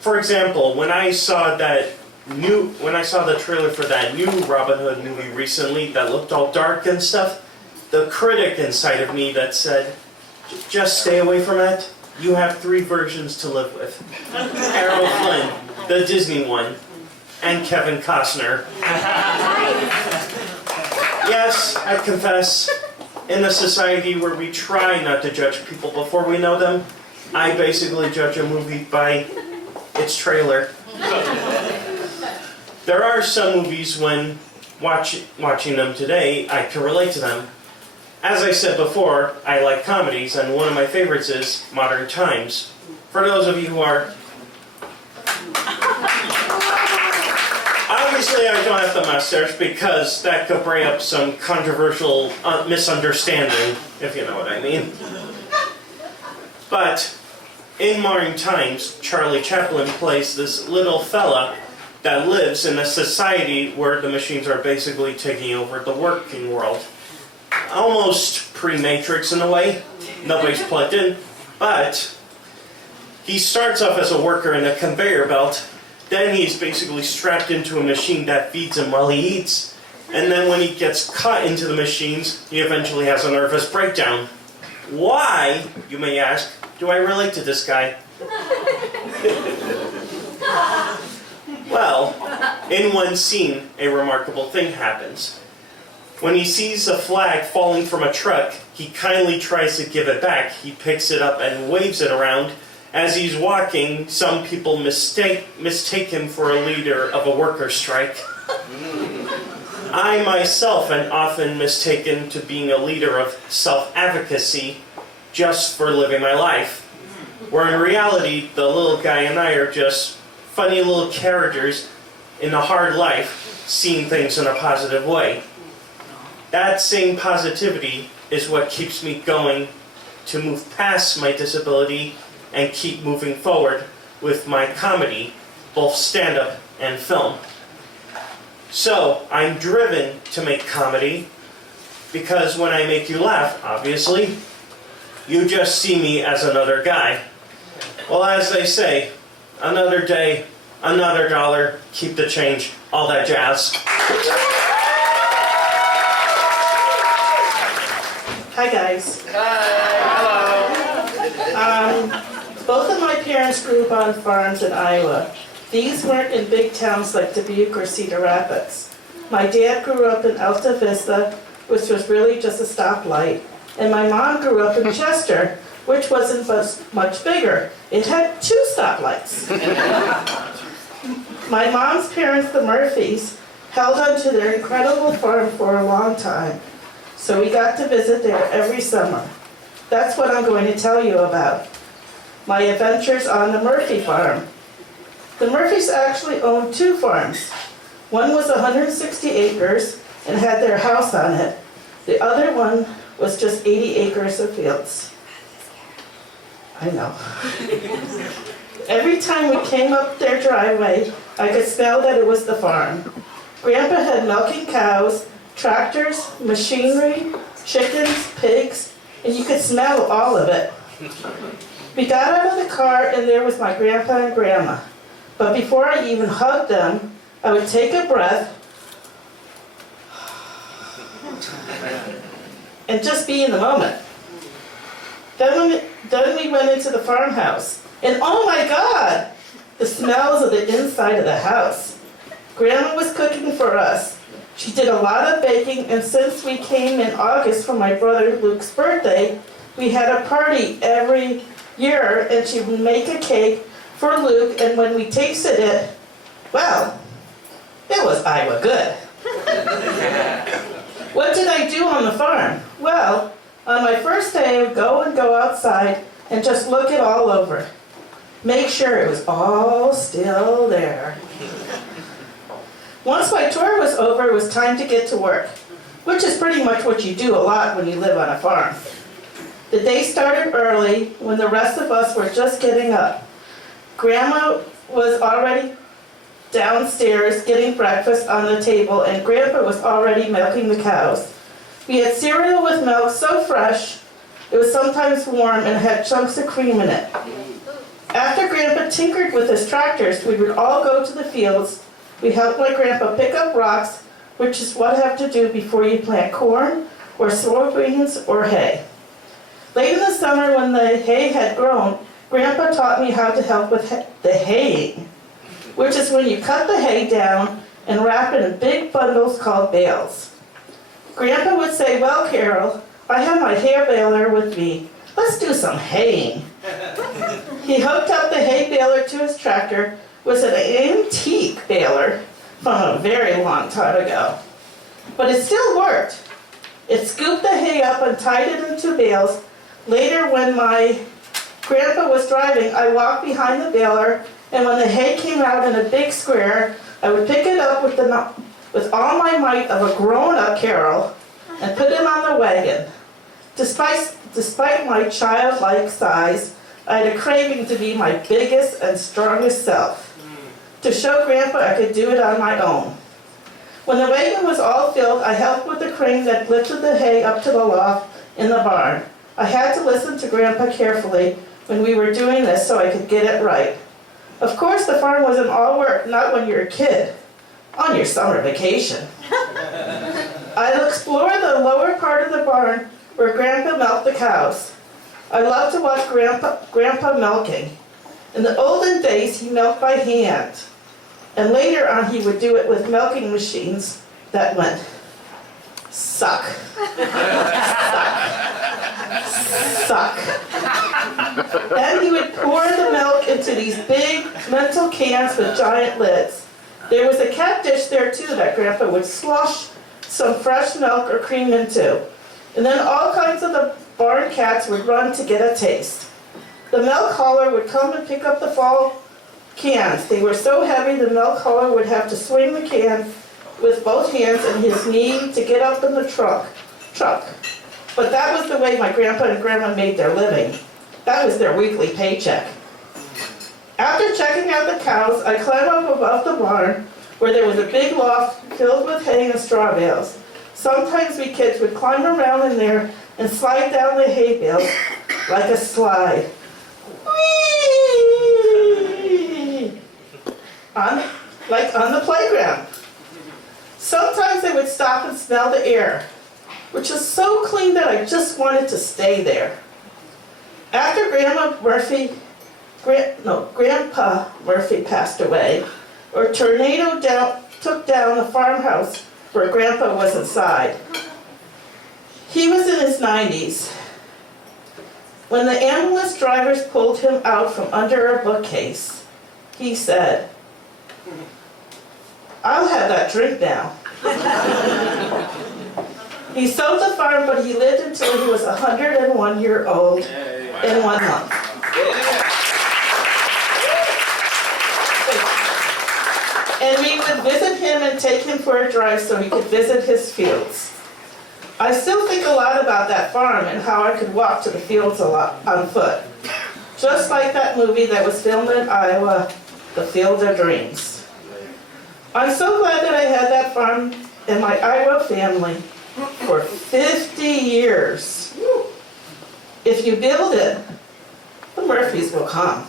for example, when I saw the trailer for that new Robin Hood movie recently that looked all dark and stuff, the critic inside of me that said, just stay away from it. You have 3 versions to live with. Errol Flynn, the Disney one, and Kevin Costner. Yes, I confess, in a society where we try not to judge people before we know them, I basically judge a movie by its trailer. There are some movies when watching them today, I can relate to them. As I said before, I like comedies, and one of my favorites is Modern Times. For those of you who are... Obviously, I don't have the mustache because that could bring up some controversial misunderstanding, if you know what I mean. But in Modern Times, Charlie Chaplin plays this little fella that lives in a society where the machines are basically taking over the working world. Almost pre-Matrix in a way. Nobody's plugged in. But he starts off as a worker in a conveyor belt. Then he's basically strapped into a machine that feeds him while he eats. And then when he gets caught into the machines, he eventually has a nervous breakdown. Why, you may ask, do I relate to this guy? Well, in one scene, a remarkable thing happens. When he sees a flag falling from a truck, he kindly tries to give it back. He picks it up and waves it around. As he's walking, some people mistake him for a leader of a worker strike. I myself am often mistaken to being a leader of self-advocacy just for living my life. Where in reality, the little guy and I are just funny little characters in a hard life, seeing things in a positive way. That same positivity is what keeps me going to move past my disability and keep moving forward with my comedy, both stand-up and film. So, I'm driven to make comedy because when I make you laugh, obviously, you just see me as another guy. Well, as they say, another day, another dollar, keep the change, all that jazz. Hi guys. Both of my parents grew up on farms in Iowa. These weren't in big towns like Dubuque or Cedar Rapids. My dad grew up in Alta Vista, which was really just a stoplight, and my mom grew up in Chester, which wasn't much bigger. It had 2 stoplights. My mom's parents, the Murphys, held onto their incredible farm for a long time, so we got to visit there every summer. That's what I'm going to tell you about. My adventures on the Murphy farm. The Murphys actually owned 2 farms. One was 160 acres and had their house on it. The other one was just 80 acres of fields. I know. Every time we came up their driveway, I could smell that it was the farm. Grandpa had milking cows, tractors, machinery, chickens, pigs, and you could smell all of it. We got out of the car and there was my grandpa and grandma. But before I even hugged them, I would take a breath and just be in the moment. Then we went into the farmhouse. And oh my God, the smells of the inside of the house. Grandma was cooking for us. She did a lot of baking, and since we came in August for my brother Luke's birthday, we had a party every year, and she would make a cake for Luke, and when we tasted it, well, it was Iowa good. What did I do on the farm? Well, on my first day, I would go outside and just look it all over. Make sure it was all still there. Once my tour was over, it was time to get to work, which is pretty much what you do a lot when you live on a farm. The day started early when the rest of us were just getting up. Grandma was already downstairs getting breakfast on the table, and Grandpa was already milking the cows. We had cereal with milk so fresh, it was sometimes warm and had chunks of cream in it. After Grandpa tinkered with his tractors, we would all go to the fields. We helped my grandpa pick up rocks, which is what I have to do before you plant corn or soybeans or hay. Late in the summer when the hay had grown, Grandpa taught me how to help with the haying, which is when you cut the hay down and wrap it in big bundles called bales. Grandpa would say, "Well, Carol, I have my hay baler with me. Let's do some haying." He hooked up the hay baler to his tractor. It was an antique baler from a very long time ago, but it still worked. It scooped the hay up and tied it into bales. Later, when my grandpa was driving, I walked behind the baler, and when the hay came out in a big square, I would pick it up with all my might of a grown-up Carol and put him on the wagon. Despite my childlike size, I had a craving to be my biggest and strongest self, to show Grandpa I could do it on my own. When the wagon was all filled, I helped with the crane that lifted the hay up to the loft in the barn. I had to listen to Grandpa carefully when we were doing this so I could get it right. Of course, the farm wasn't all work, not when you're a kid, on your summer vacation. I'd explore the lower part of the barn where Grandpa milked the cows. I loved to watch Grandpa milking. In the olden days, he milked by hand. And later on, he would do it with milking machines that went suck, suck, suck. Then he would pour the milk into these big metal cans with giant lids. There was a cat dish there too that Grandpa would slosh some fresh milk or cream into. And then all kinds of the barn cats would run to get a taste. The milk hauler would come and pick up the fall cans. They were so heavy the milk hauler would have to swing the can with both hands and his knee to get up in the truck. But that was the way my grandpa and grandma made their living. That was their weekly paycheck. After checking out the cows, I climbed up above the barn where there was a big loft filled with hay and straw bales. Sometimes we kids would climb around in there and slide down the hay bales like a slide. Whee! Like on the playground. Sometimes they would stop and smell the air, which was so clean that I just wanted to stay there. After Grandpa Murphy passed away, a tornado took down the farmhouse where Grandpa was inside. He was in his 90s. When the ambulance drivers pulled him out from under a bookcase, he said, "I'll have that drink now." He sold the farm, but he lived until he was 101 years old in 1 month. And we would visit him and take him for a drive so he could visit his fields. I still think a lot about that farm and how I could walk to the fields a lot on foot. Just like that movie that was filmed in Iowa, The Field of Dreams. I'm so glad that I had that farm and my Iowa family for 50 years. If you build it, the Murphys will come.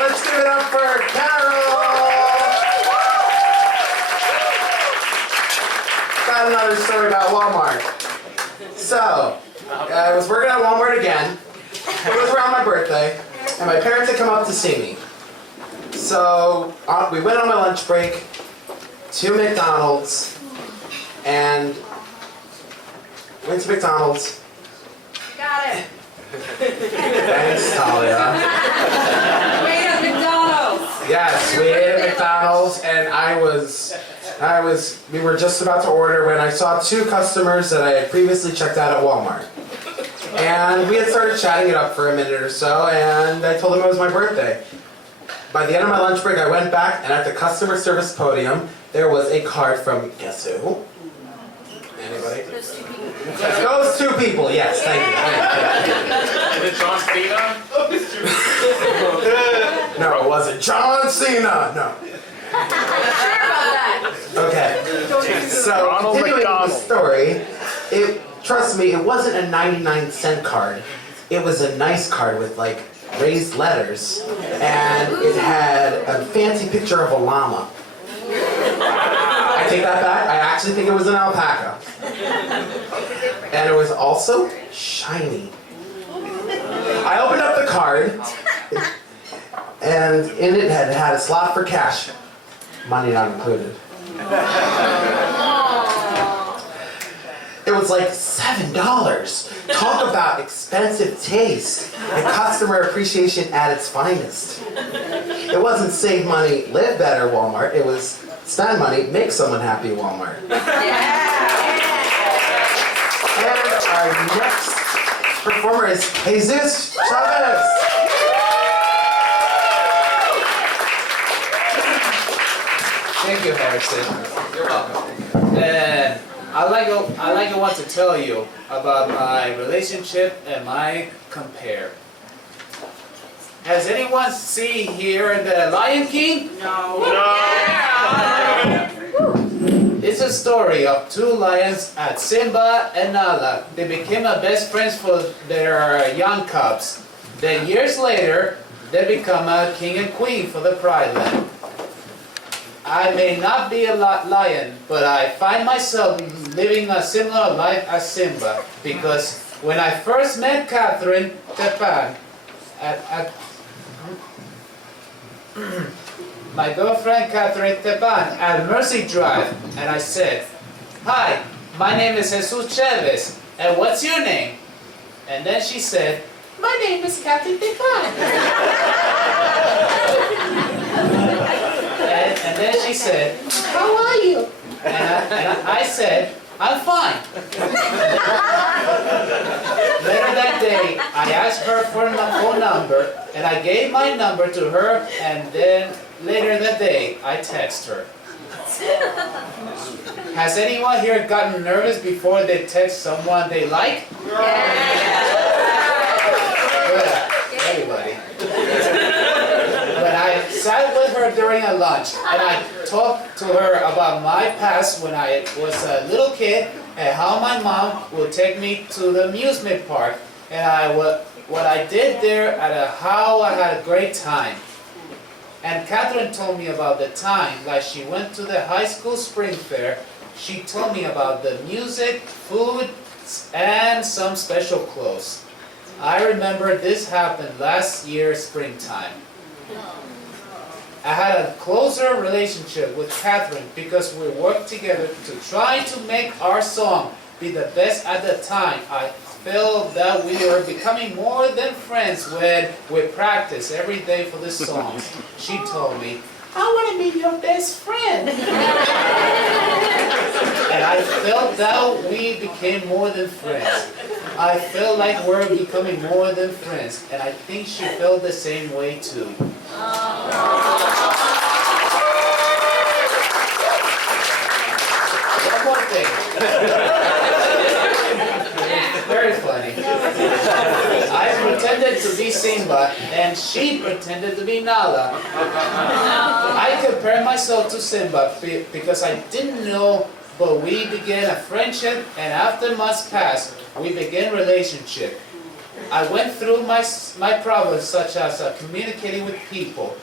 Let's give it up for Carol! Got another story about Walmart. So, I was working at Walmart again. It was around my birthday, and my parents had come up to see me. So, we went on my lunch break to McDonald's, and went to McDonald's. Got it. Thanks, Talia. Wait at McDonald's. Yes, we ate at McDonald's, and we were just about to order when I saw 2 customers that I had previously checked out at Walmart. And we had started chatting it up for a minute or so, and I told them it was my birthday. By the end of my lunch break, I went back, and at the customer service podium, there was a card from, guess who? Anybody? Those 2 people, yes, thank you. Is it John Cena? No, it wasn't John Cena, no. Sure about that. Okay. So, Ronald continuing the McDonald. story, trust me, it wasn't a 99-cent card. It was a nice card with like raised letters, and it had a fancy picture of a llama. I take that back. I actually think it was an alpaca. And it was also shiny. I opened up the card, and in it had a slot for cash. Money not included. It was like $7. Talk about expensive taste and customer appreciation at its finest. It wasn't save money, live better Walmart. It was spend money, make someone happy Walmart. And our next performer is Jesus Chavez. Thank you, Harrison. You're welcome. And I want to tell you about my relationship and my compare. Has anyone seen here the Lion King? No. It's a story of two lions at Simba and Nala. They became best friends for their young cubs. Then years later, they become a king and queen for the Pride Land. I may not be a lion, but I find myself living a similar life as Simba, because when I first met Catherine Tepan at my girlfriend Catherine Tepan at Mercy Drive, and I said, "Hi, my name is Jesus Chavez, and what's your name?" And then she said, "My name is Catherine Tepan." And then she said, "How are you?" And I said, "I'm fine." Later that day, I asked her for a phone number, and I gave my number to her, and then later that day, I text her. Has anyone here gotten nervous before they text someone they like? Good. Everybody. When I sat with her during a lunch, and I talked to her about my past when I was a little kid, and how my mom would take me to the amusement park, and what I did there, and how I had a great time. And Catherine told me about the time, like she went to the high school spring fair. She told me about the music, food, and some special clothes. I remember this happened last year springtime. I had a closer relationship with Catherine because we worked together to try to make our song be the best at the time. I felt that we were becoming more than friends when we practiced every day for the songs. She told me, "I want to be your best friend." And I felt that we became more than friends. I felt like we're becoming more than friends, and I think she felt the same way too. One more thing. Very funny. I pretended to be Simba, and she pretended to be Nala. I compared myself to Simba because I didn't know, but we began a friendship, and after months passed, we began a relationship. I went through my problems, such as communicating with people,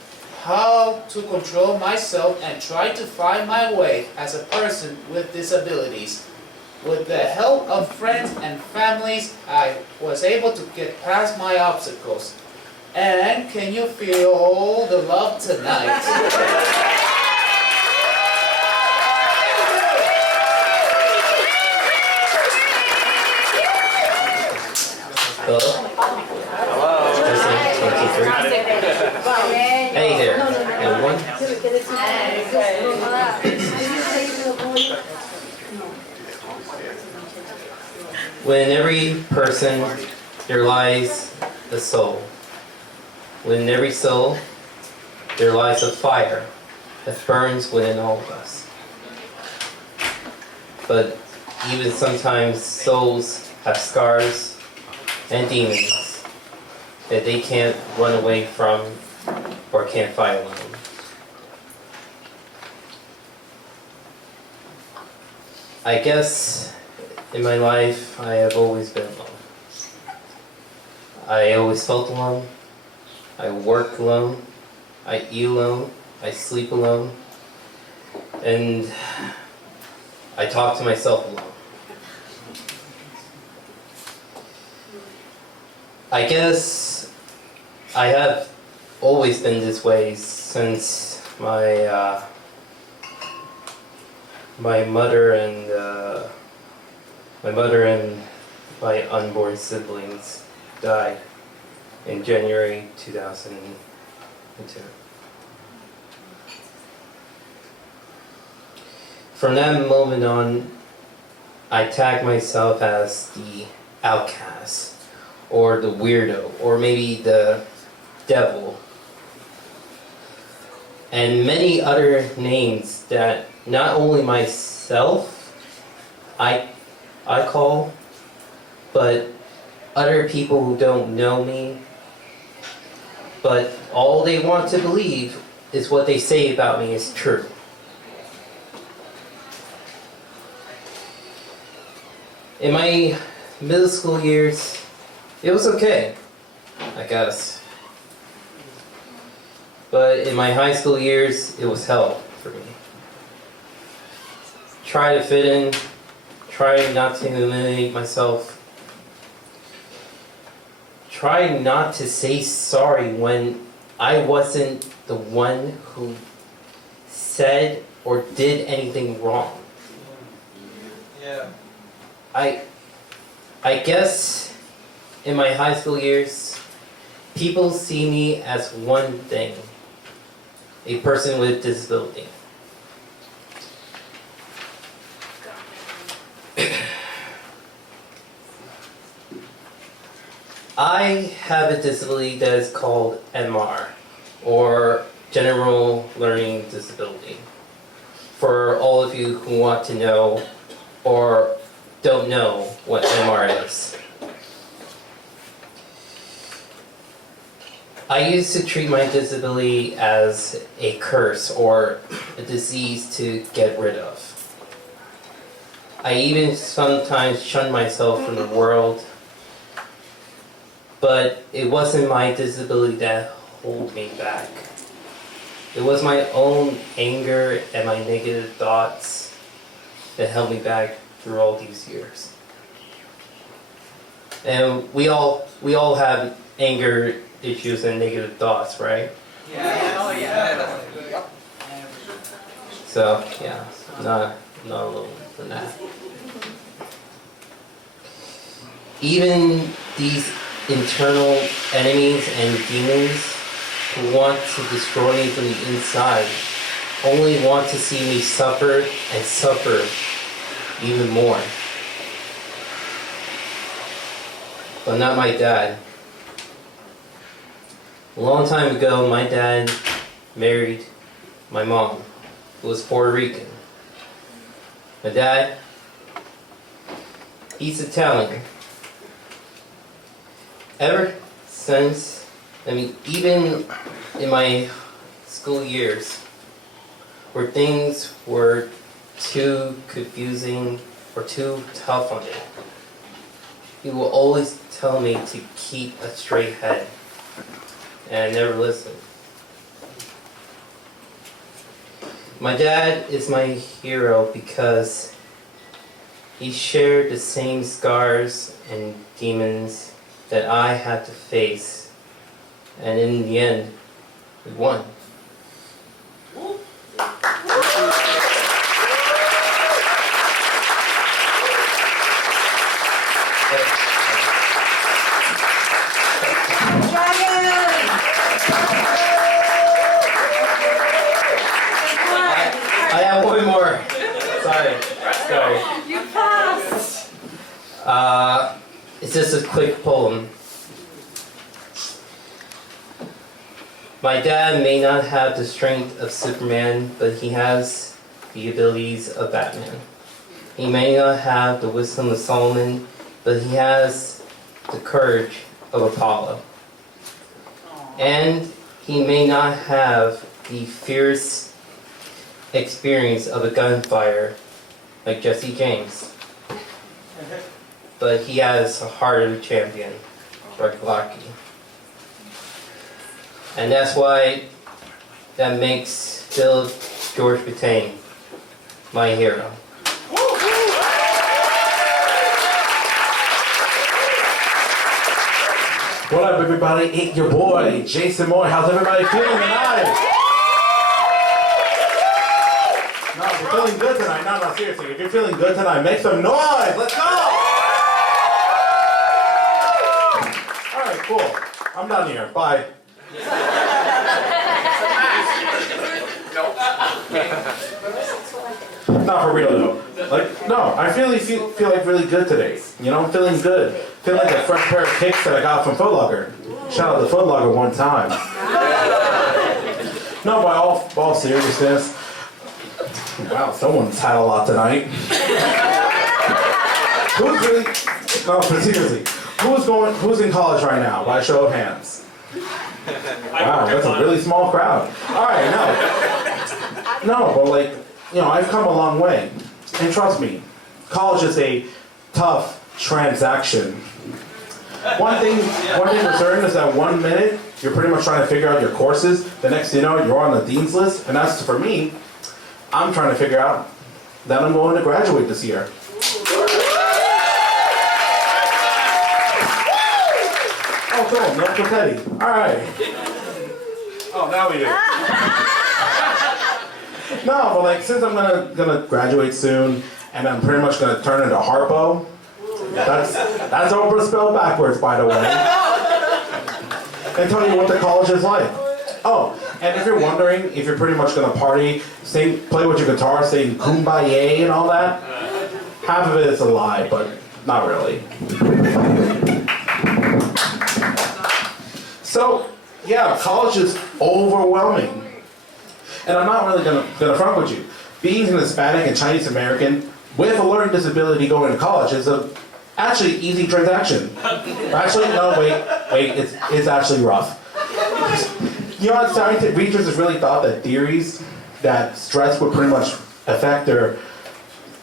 how to control myself, and try to find my way as a person with disabilities. With the help of friends and families, I was able to get past my obstacles. And can you feel the love tonight? Hello? Hello. Testing, 1, 2, 3. Hey there, everyone. Within every person, there lies the soul. Within every soul, there lies a fire that burns within all of us. But even sometimes souls have scars and demons that they can't run away from or can't fight alone. I guess in my life I have always been alone. I always felt alone. I work alone. I eat alone. I sleep alone. And I talk to myself alone. I guess I have always been this way since my mother and my unborn siblings died in January 2002. From that moment on, I tagged myself as the outcast, or the weirdo, or maybe the devil, and many other names that not only myself I call, but other people who don't know me, but all they want to believe is what they say about me is true. In my middle school years, it was okay, I guess. But in my high school years, it was hell for me. Try to fit in, try not to eliminate myself. Try not to say sorry when I wasn't the one who said or did anything wrong. Yeah. I guess in my high school years, people see me as one thing, a person with disability. I have a disability that is called MR, or General Learning Disability. For all of you who want to know or don't know what MR is. I used to treat my disability as a curse or a disease to get rid of. I even sometimes shunned myself from the world, but it wasn't my disability that held me back. It was my own anger and my negative thoughts that held me back through all these years. And we all have anger issues and negative thoughts, right? Yeah. Oh yeah. So yeah, not alone from that. Even these internal enemies and demons who want to destroy me from the inside only want to see me suffer and suffer even more. But not my dad. A long time ago, my dad married my mom, who was Puerto Rican. My dad, he's Italian. Ever since, even in my school years, where things were too confusing or too tough on me, he will always tell me to keep a straight head, and I never listened. My dad is my hero because he shared the same scars and demons that I had to face, and in the end, we won. I have one more. Sorry. You passed. It's just a quick poem. My dad may not have the strength of Superman, but he has the abilities of Batman. He may not have the wisdom of Solomon, but he has the courage of Apollo. And he may not have the fierce experience of a gunfighter like Jesse James. But he has a heart of a champion, like Lucky. And that's why that makes Bill George Bataille my hero. What up, everybody? It's your boy, Jason Moore. How's everybody feeling tonight? No, if you're feeling good tonight, no, seriously. If you're feeling good tonight, make some noise. Let's go! All right, cool. I'm done here. Bye. Not for real though. Like, no, I feel like really good today. You know, I'm feeling good. Feeling like a fresh pair of kicks that I got from Foot Locker. Shout out to Foot Locker one time. No, by all seriousness. Wow, someone's had a lot tonight. Who's really? No, but seriously, who's in college right now? By a show of hands. Wow, that's a really small crowd. All right, no, but like, you know, I've come a long way, and trust me, college is a tough transaction. One thing for certain is that 1 minute you're pretty much trying to figure out your courses. The next thing you know, you're on the dean's list, and that's for me. I'm trying to figure out that I'm going to graduate this year. Oh, cool, no confetti. All right. Oh, now we do. No, but like, since I'm gonna graduate soon, and I'm pretty much gonna turn into Harpo. That's Oprah spelled backwards, by the way. And tell you what the college is like. Oh, and if you're wondering if you're pretty much gonna party, play with your guitar, sing Kumbaya and all that, half of it is a lie, but not really. So, yeah, college is overwhelming. And I'm not really gonna front with you. Being an Hispanic and Chinese American with a learning disability going to college is a actually easy transaction. Actually, no, wait, it's actually rough. You know what, scientific researchers really thought that theories that stress would pretty much affect their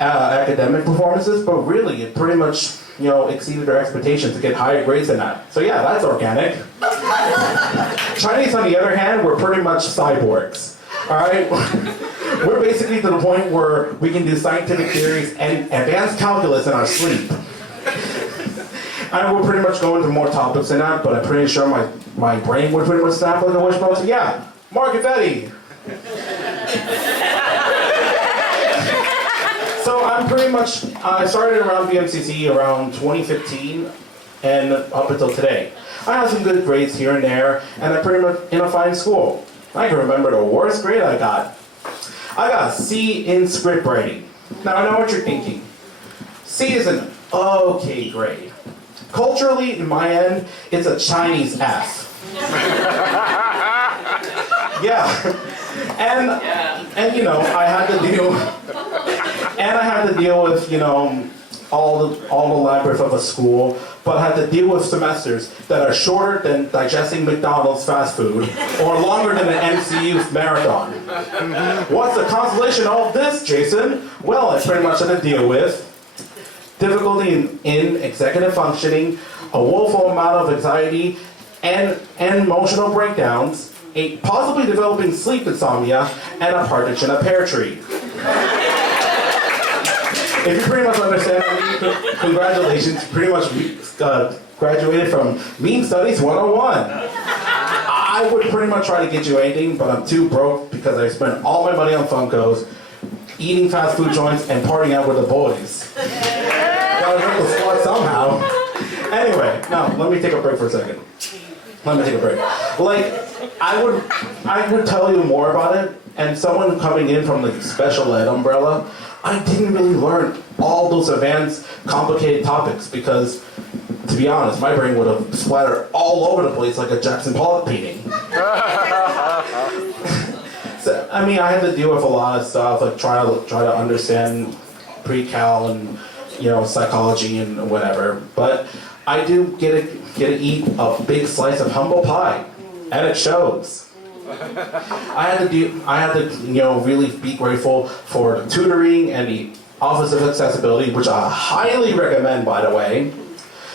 academic performances, but really it pretty much, you know, exceeded their expectations to get higher grades than that. So yeah, that's organic. Chinese, on the other hand, were pretty much cyborgs. All right? We're basically to the point where we can do scientific theories and advanced calculus in our sleep. I will pretty much go into more topics than that, but I'm pretty sure my brain would pretty much snap like a wishbone. So yeah, more confetti. So I'm pretty much, I started around BMCC around 2015 and up until today. I had some good grades here and there, and I'm pretty much in a fine school. I can remember the worst grade I got. I got a C in script writing. Now I know what you're thinking. C is an okay grade. Culturally, in my end, it's a Chinese F. Yeah. And you know, I had to deal with, you know, all the labyrinth of a school, but I had to deal with semesters that are shorter than digesting McDonald's fast food or longer than an MCU marathon. What's the consolation of all this, Jason? Well, I pretty much had to deal with difficulty in executive functioning, a woeful amount of anxiety and emotional breakdowns, a possibly developing sleep insomnia, and a partridge in a pear tree. If you pretty much understand that, congratulations, you pretty much graduated from Mean Studies 101. I would pretty much try to get you anything, but I'm too broke because I spent all my money on Funkos, eating fast food joints, and partying out with the boys. Gotta run the squad somehow. Anyway, now let me take a break for a second. Let me take a break. Like, I would tell you more about it, and someone coming in from the special ed umbrella, I didn't really learn all those advanced, complicated topics because, to be honest, my brain would have splattered all over the place like a Jackson Pollock painting. So, I mean, I had to deal with a lot of stuff, like try to understand pre-cal and, you know, psychology and whatever. But I do get to eat a big slice of humble pie, and it shows. I had to, you know, really be grateful for the tutoring and the Office of Accessibility, which I highly recommend, by the way.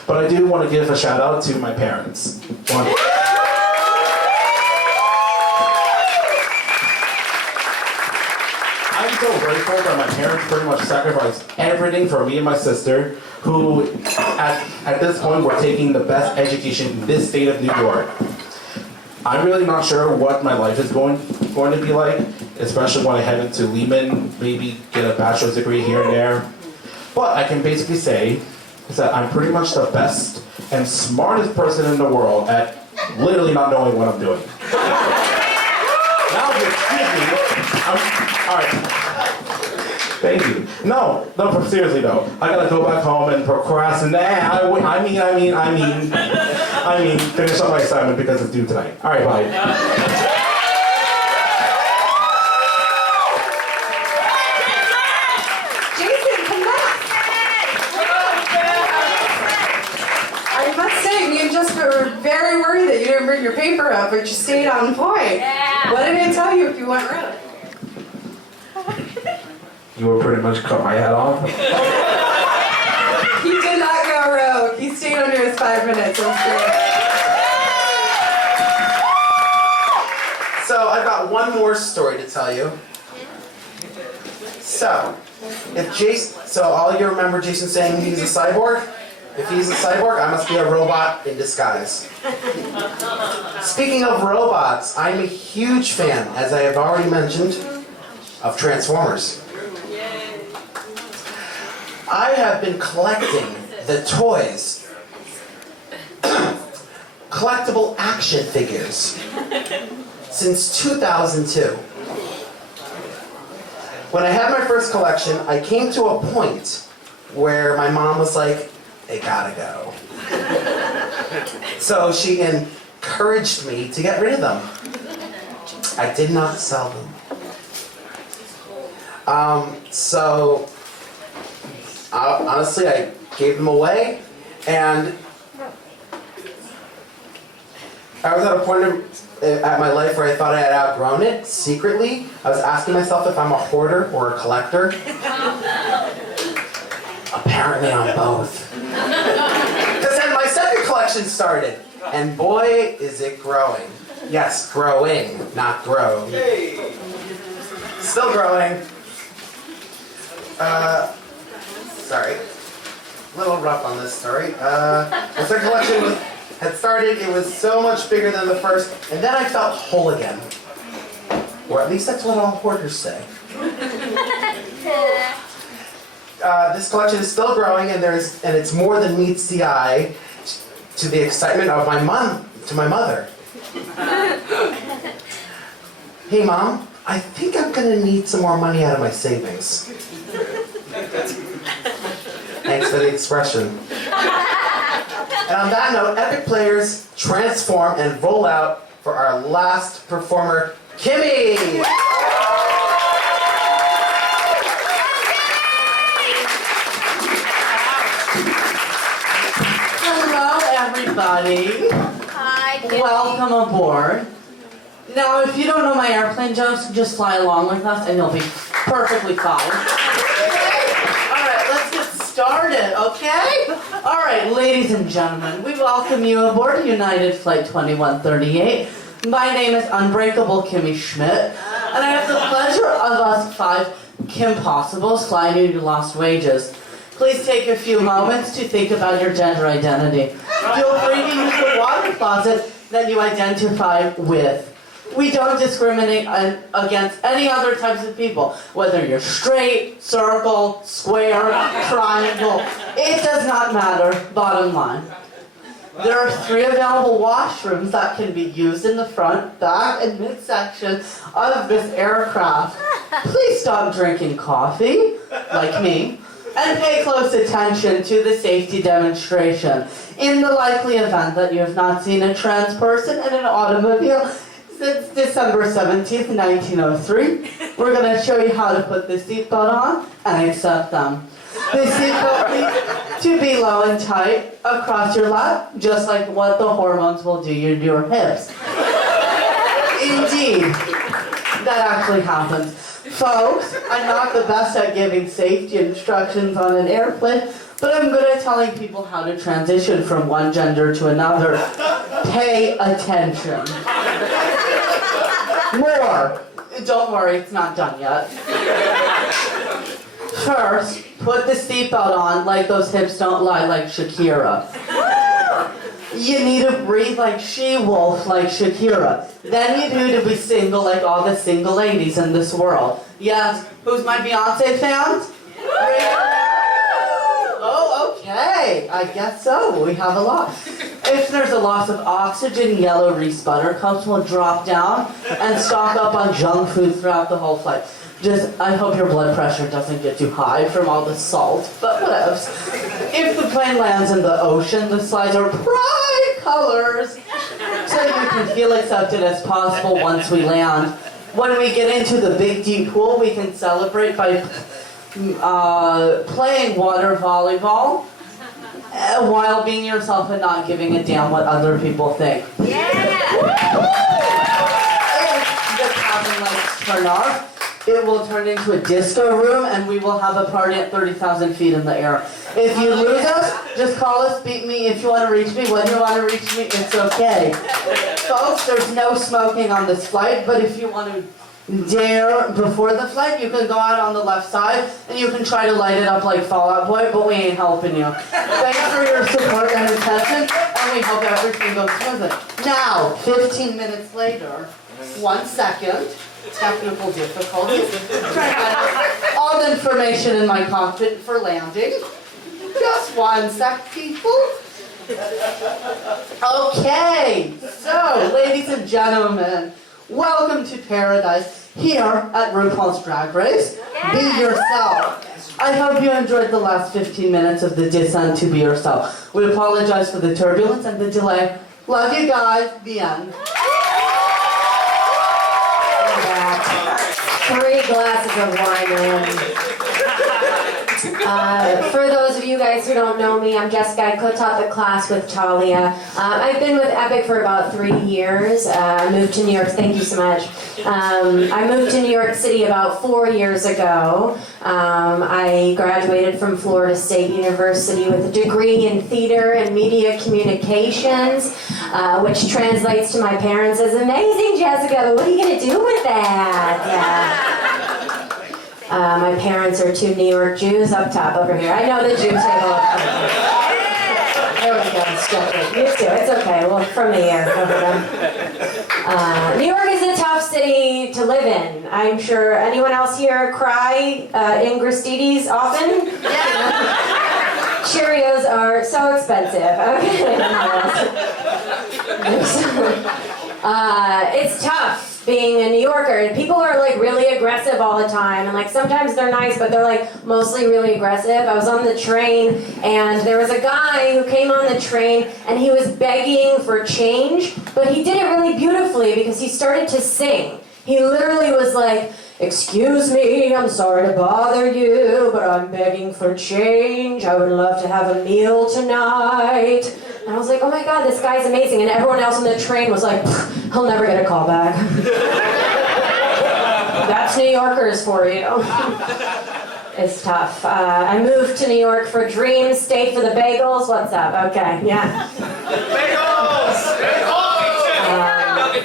But I do want to give a shout out to my parents. I'm so grateful that my parents pretty much sacrificed everything for me and my sister, who at this point were taking the best education in this state of New York. I'm really not sure what my life is going to be like, especially when I head into Lehman, maybe get a bachelor's degree here and there. But I can basically say is that I'm pretty much the best and smartest person in the world at literally not knowing what I'm doing. Now, if you excuse me, all right. Thank you. No, seriously though. I gotta go back home and procrastinate. I mean, finish up my assignment because it's due tonight. All right, bye. Jason, come back. I must say, me and Jessica were very worried that you didn't bring your paper up, but you stayed on point. Yeah. What did it tell you if you went rogue? You were pretty much cut my head off. He did not go rogue. He stayed under his 5 minutes. That's great. So I've got one more story to tell you. So, all you remember Jason saying he's a cyborg? If he's a cyborg, I must be a robot in disguise. Speaking of robots, I'm a huge fan, as I have already mentioned, of Transformers. I have been collecting the toys, collectible action figures, since 2002. When I had my first collection, I came to a point where my mom was like, they gotta go. So she encouraged me to get rid of them. I did not sell them. Honestly, I gave them away, and I was at a point at my life where I thought I had outgrown it. Secretly, I was asking myself if I'm a hoarder or a collector. Apparently, I'm both. Because then my second collection started, and boy, is it growing. Yes, growing, not grow. Still growing. Sorry. A little rough on this story. The second collection had started, it was so much bigger than the first, and then I felt whole again. Or at least that's what all hoarders say. This collection is still growing, and it's more than meets the eye, to the excitement of my mother. Hey Mom, I think I'm gonna need some more money out of my savings. Thanks for the expression. And on that note, epic players transform and roll out for our last performer, Kimmy! Hello, everybody. Hi, Kimmy. Welcome aboard. Now, if you don't know my airplane jokes, just fly along with us and you'll be perfectly fine. All right, let's get started, okay? All right, ladies and gentlemen, we welcome you aboard United Flight 2138. My name is Unbreakable Kimmy Schmidt, and I have the pleasure of us 5 Kim Possibles flying you to Lost Wages. Please take a few moments to think about your gender identity. Feel free to use the water closet that you identify with. We don't discriminate against any other types of people, whether you're straight, circle, square, triangle. It does not matter, bottom line. There are 3 available washrooms that can be used in the front, back, and midsection of this aircraft. Please stop drinking coffee, like me, and pay close attention to the safety demonstration. In the likely event that you have not seen a trans person in an automobile since December 17th, 1903, we're going to show you how to put the seatbelt on and accept them. The seatbelt needs to be low and tight across your lap, just like what the hormones will do to your hips. Indeed, that actually happens. Folks, I'm not the best at giving safety instructions on an airplane, but I'm good at telling people how to transition from one gender to another. Pay attention. More. Don't worry, it's not done yet. First, put the seatbelt on like those hips don't lie like Shakira. You need to breathe like she-wolf like Shakira. Then you do to be single like all the single ladies in this world. Yes, who's my Beyonce fans? Oh, okay. I guess so. We have a lot. If there's a loss of oxygen, yellow Reese Buttercups will drop down and stock up on junk food throughout the whole flight. I hope your blood pressure doesn't get too high from all the salt, but whatevs. If the plane lands in the ocean, the slides are bright colors, so you can feel accepted as possible once we land. When we get into the big deep pool, we can celebrate by playing water volleyball while being yourself and not giving a damn what other people think. Yeah! If the cabin lights turn off, it will turn into a disco room and we will have a party at 30,000 feet in the air. If you lose us, just call us, beat me. If you want to reach me, when you want to reach me, it's okay. Folks, there's no smoking on this flight, but if you want to dare before the flight, you can go out on the left side and you can try to light it up like Fall Out Boy, but we ain't helping you. Thanks for your support and attention, and we hope everything goes smoothly. Now, 15 minutes later, 1 second, technical difficulties. All the information in my cockpit for landing. Just 1 sec, people. Okay, so, ladies and gentlemen, welcome to paradise here at RuPaul's Drag Race. Be yourself. I hope you enjoyed the last 15 minutes of the descent to be yourself. We apologize for the turbulence and the delay. Love you guys. The end. 3 glasses of wine in. For those of you guys who don't know me, I'm Jessica. I co-taught the class with Talia. I've been with Epic for about 3 years. I moved to New York. Thank you so much. I moved to New York City about 4 years ago. I graduated from Florida State University with a degree in theater and media communications, which translates to my parents as amazing, Jessica, but what are you going to do with that? My parents are 2 New York Jews up top over here. I know the Jew table up top. There we go, stuff it. You too, it's okay. Well, from the air, over them. New York is a tough city to live in. I'm sure anyone else here cry in Gristedes often? Yeah. Cheerios are so expensive. Okay. It's tough being a New Yorker. People are like really aggressive all the time, and like sometimes they're nice, but they're like mostly really aggressive. I was on the train and there was a guy who came on the train and he was begging for change, but he did it really beautifully because he started to sing. He literally was like, "Excuse me, I'm sorry to bother you, but I'm begging for change. I would love to have a meal tonight." And I was like, oh my god, this guy's amazing. And everyone else on the train was like, he'll never get a call back. That's New Yorkers for you. It's tough. I moved to New York for dreams, stayed for the bagels. What's up? Okay, yeah. Bagels!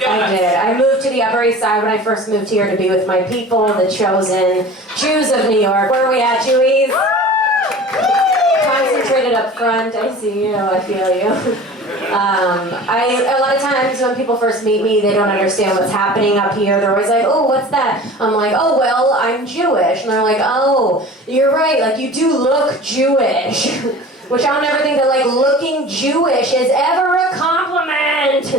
I did. I moved to the Upper East Side when I first moved here to be with my people, the chosen Jews of New York. Where are we at, Jewies? Concentrated up front. I see you. I feel you. A lot of times when people first meet me, they don't understand what's happening up here. They're always like, oh, what's that? I'm like, oh, well, I'm Jewish. And they're like, oh, you're right. Like, you do look Jewish. Which I don't ever think that, like, looking Jewish is ever a compliment.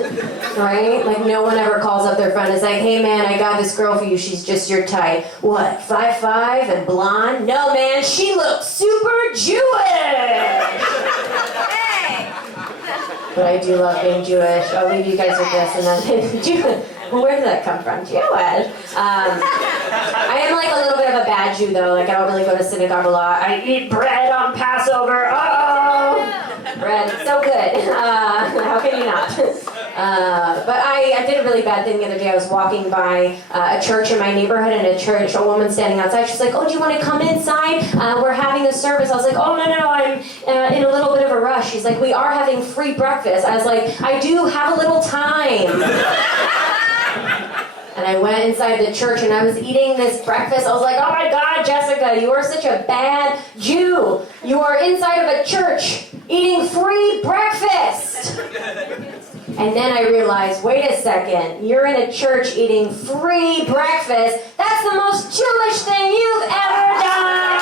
Right? Like, no one ever calls up their friend and is like, hey, man, I got this girl for you. She's just your type. What, 5'5" and blonde? No, man, she looks super Jewish. But I do love being Jewish. I'll leave you guys with this and then Jewish. Where did that come from? Jewish. I am like a little bit of a bad Jew though. Like I don't really go to synagogue a lot. I eat bread on Passover. Oh, bread, so good. How can you not? But I did a really bad thing the other day. I was walking by a church in my neighborhood, and a woman standing outside. She's like, "Oh, do you want to come inside? We're having a service." I was like, "Oh, no, I'm in a little bit of a rush." She's like, "We are having free breakfast." I was like, "I do have a little time." And I went inside the church and I was eating this breakfast. I was like, "Oh my God, Jessica, you are such a bad Jew. You are inside of a church eating free breakfast." And then I realized, wait a second, you're in a church eating free breakfast. That's the most Jewish thing you've ever done.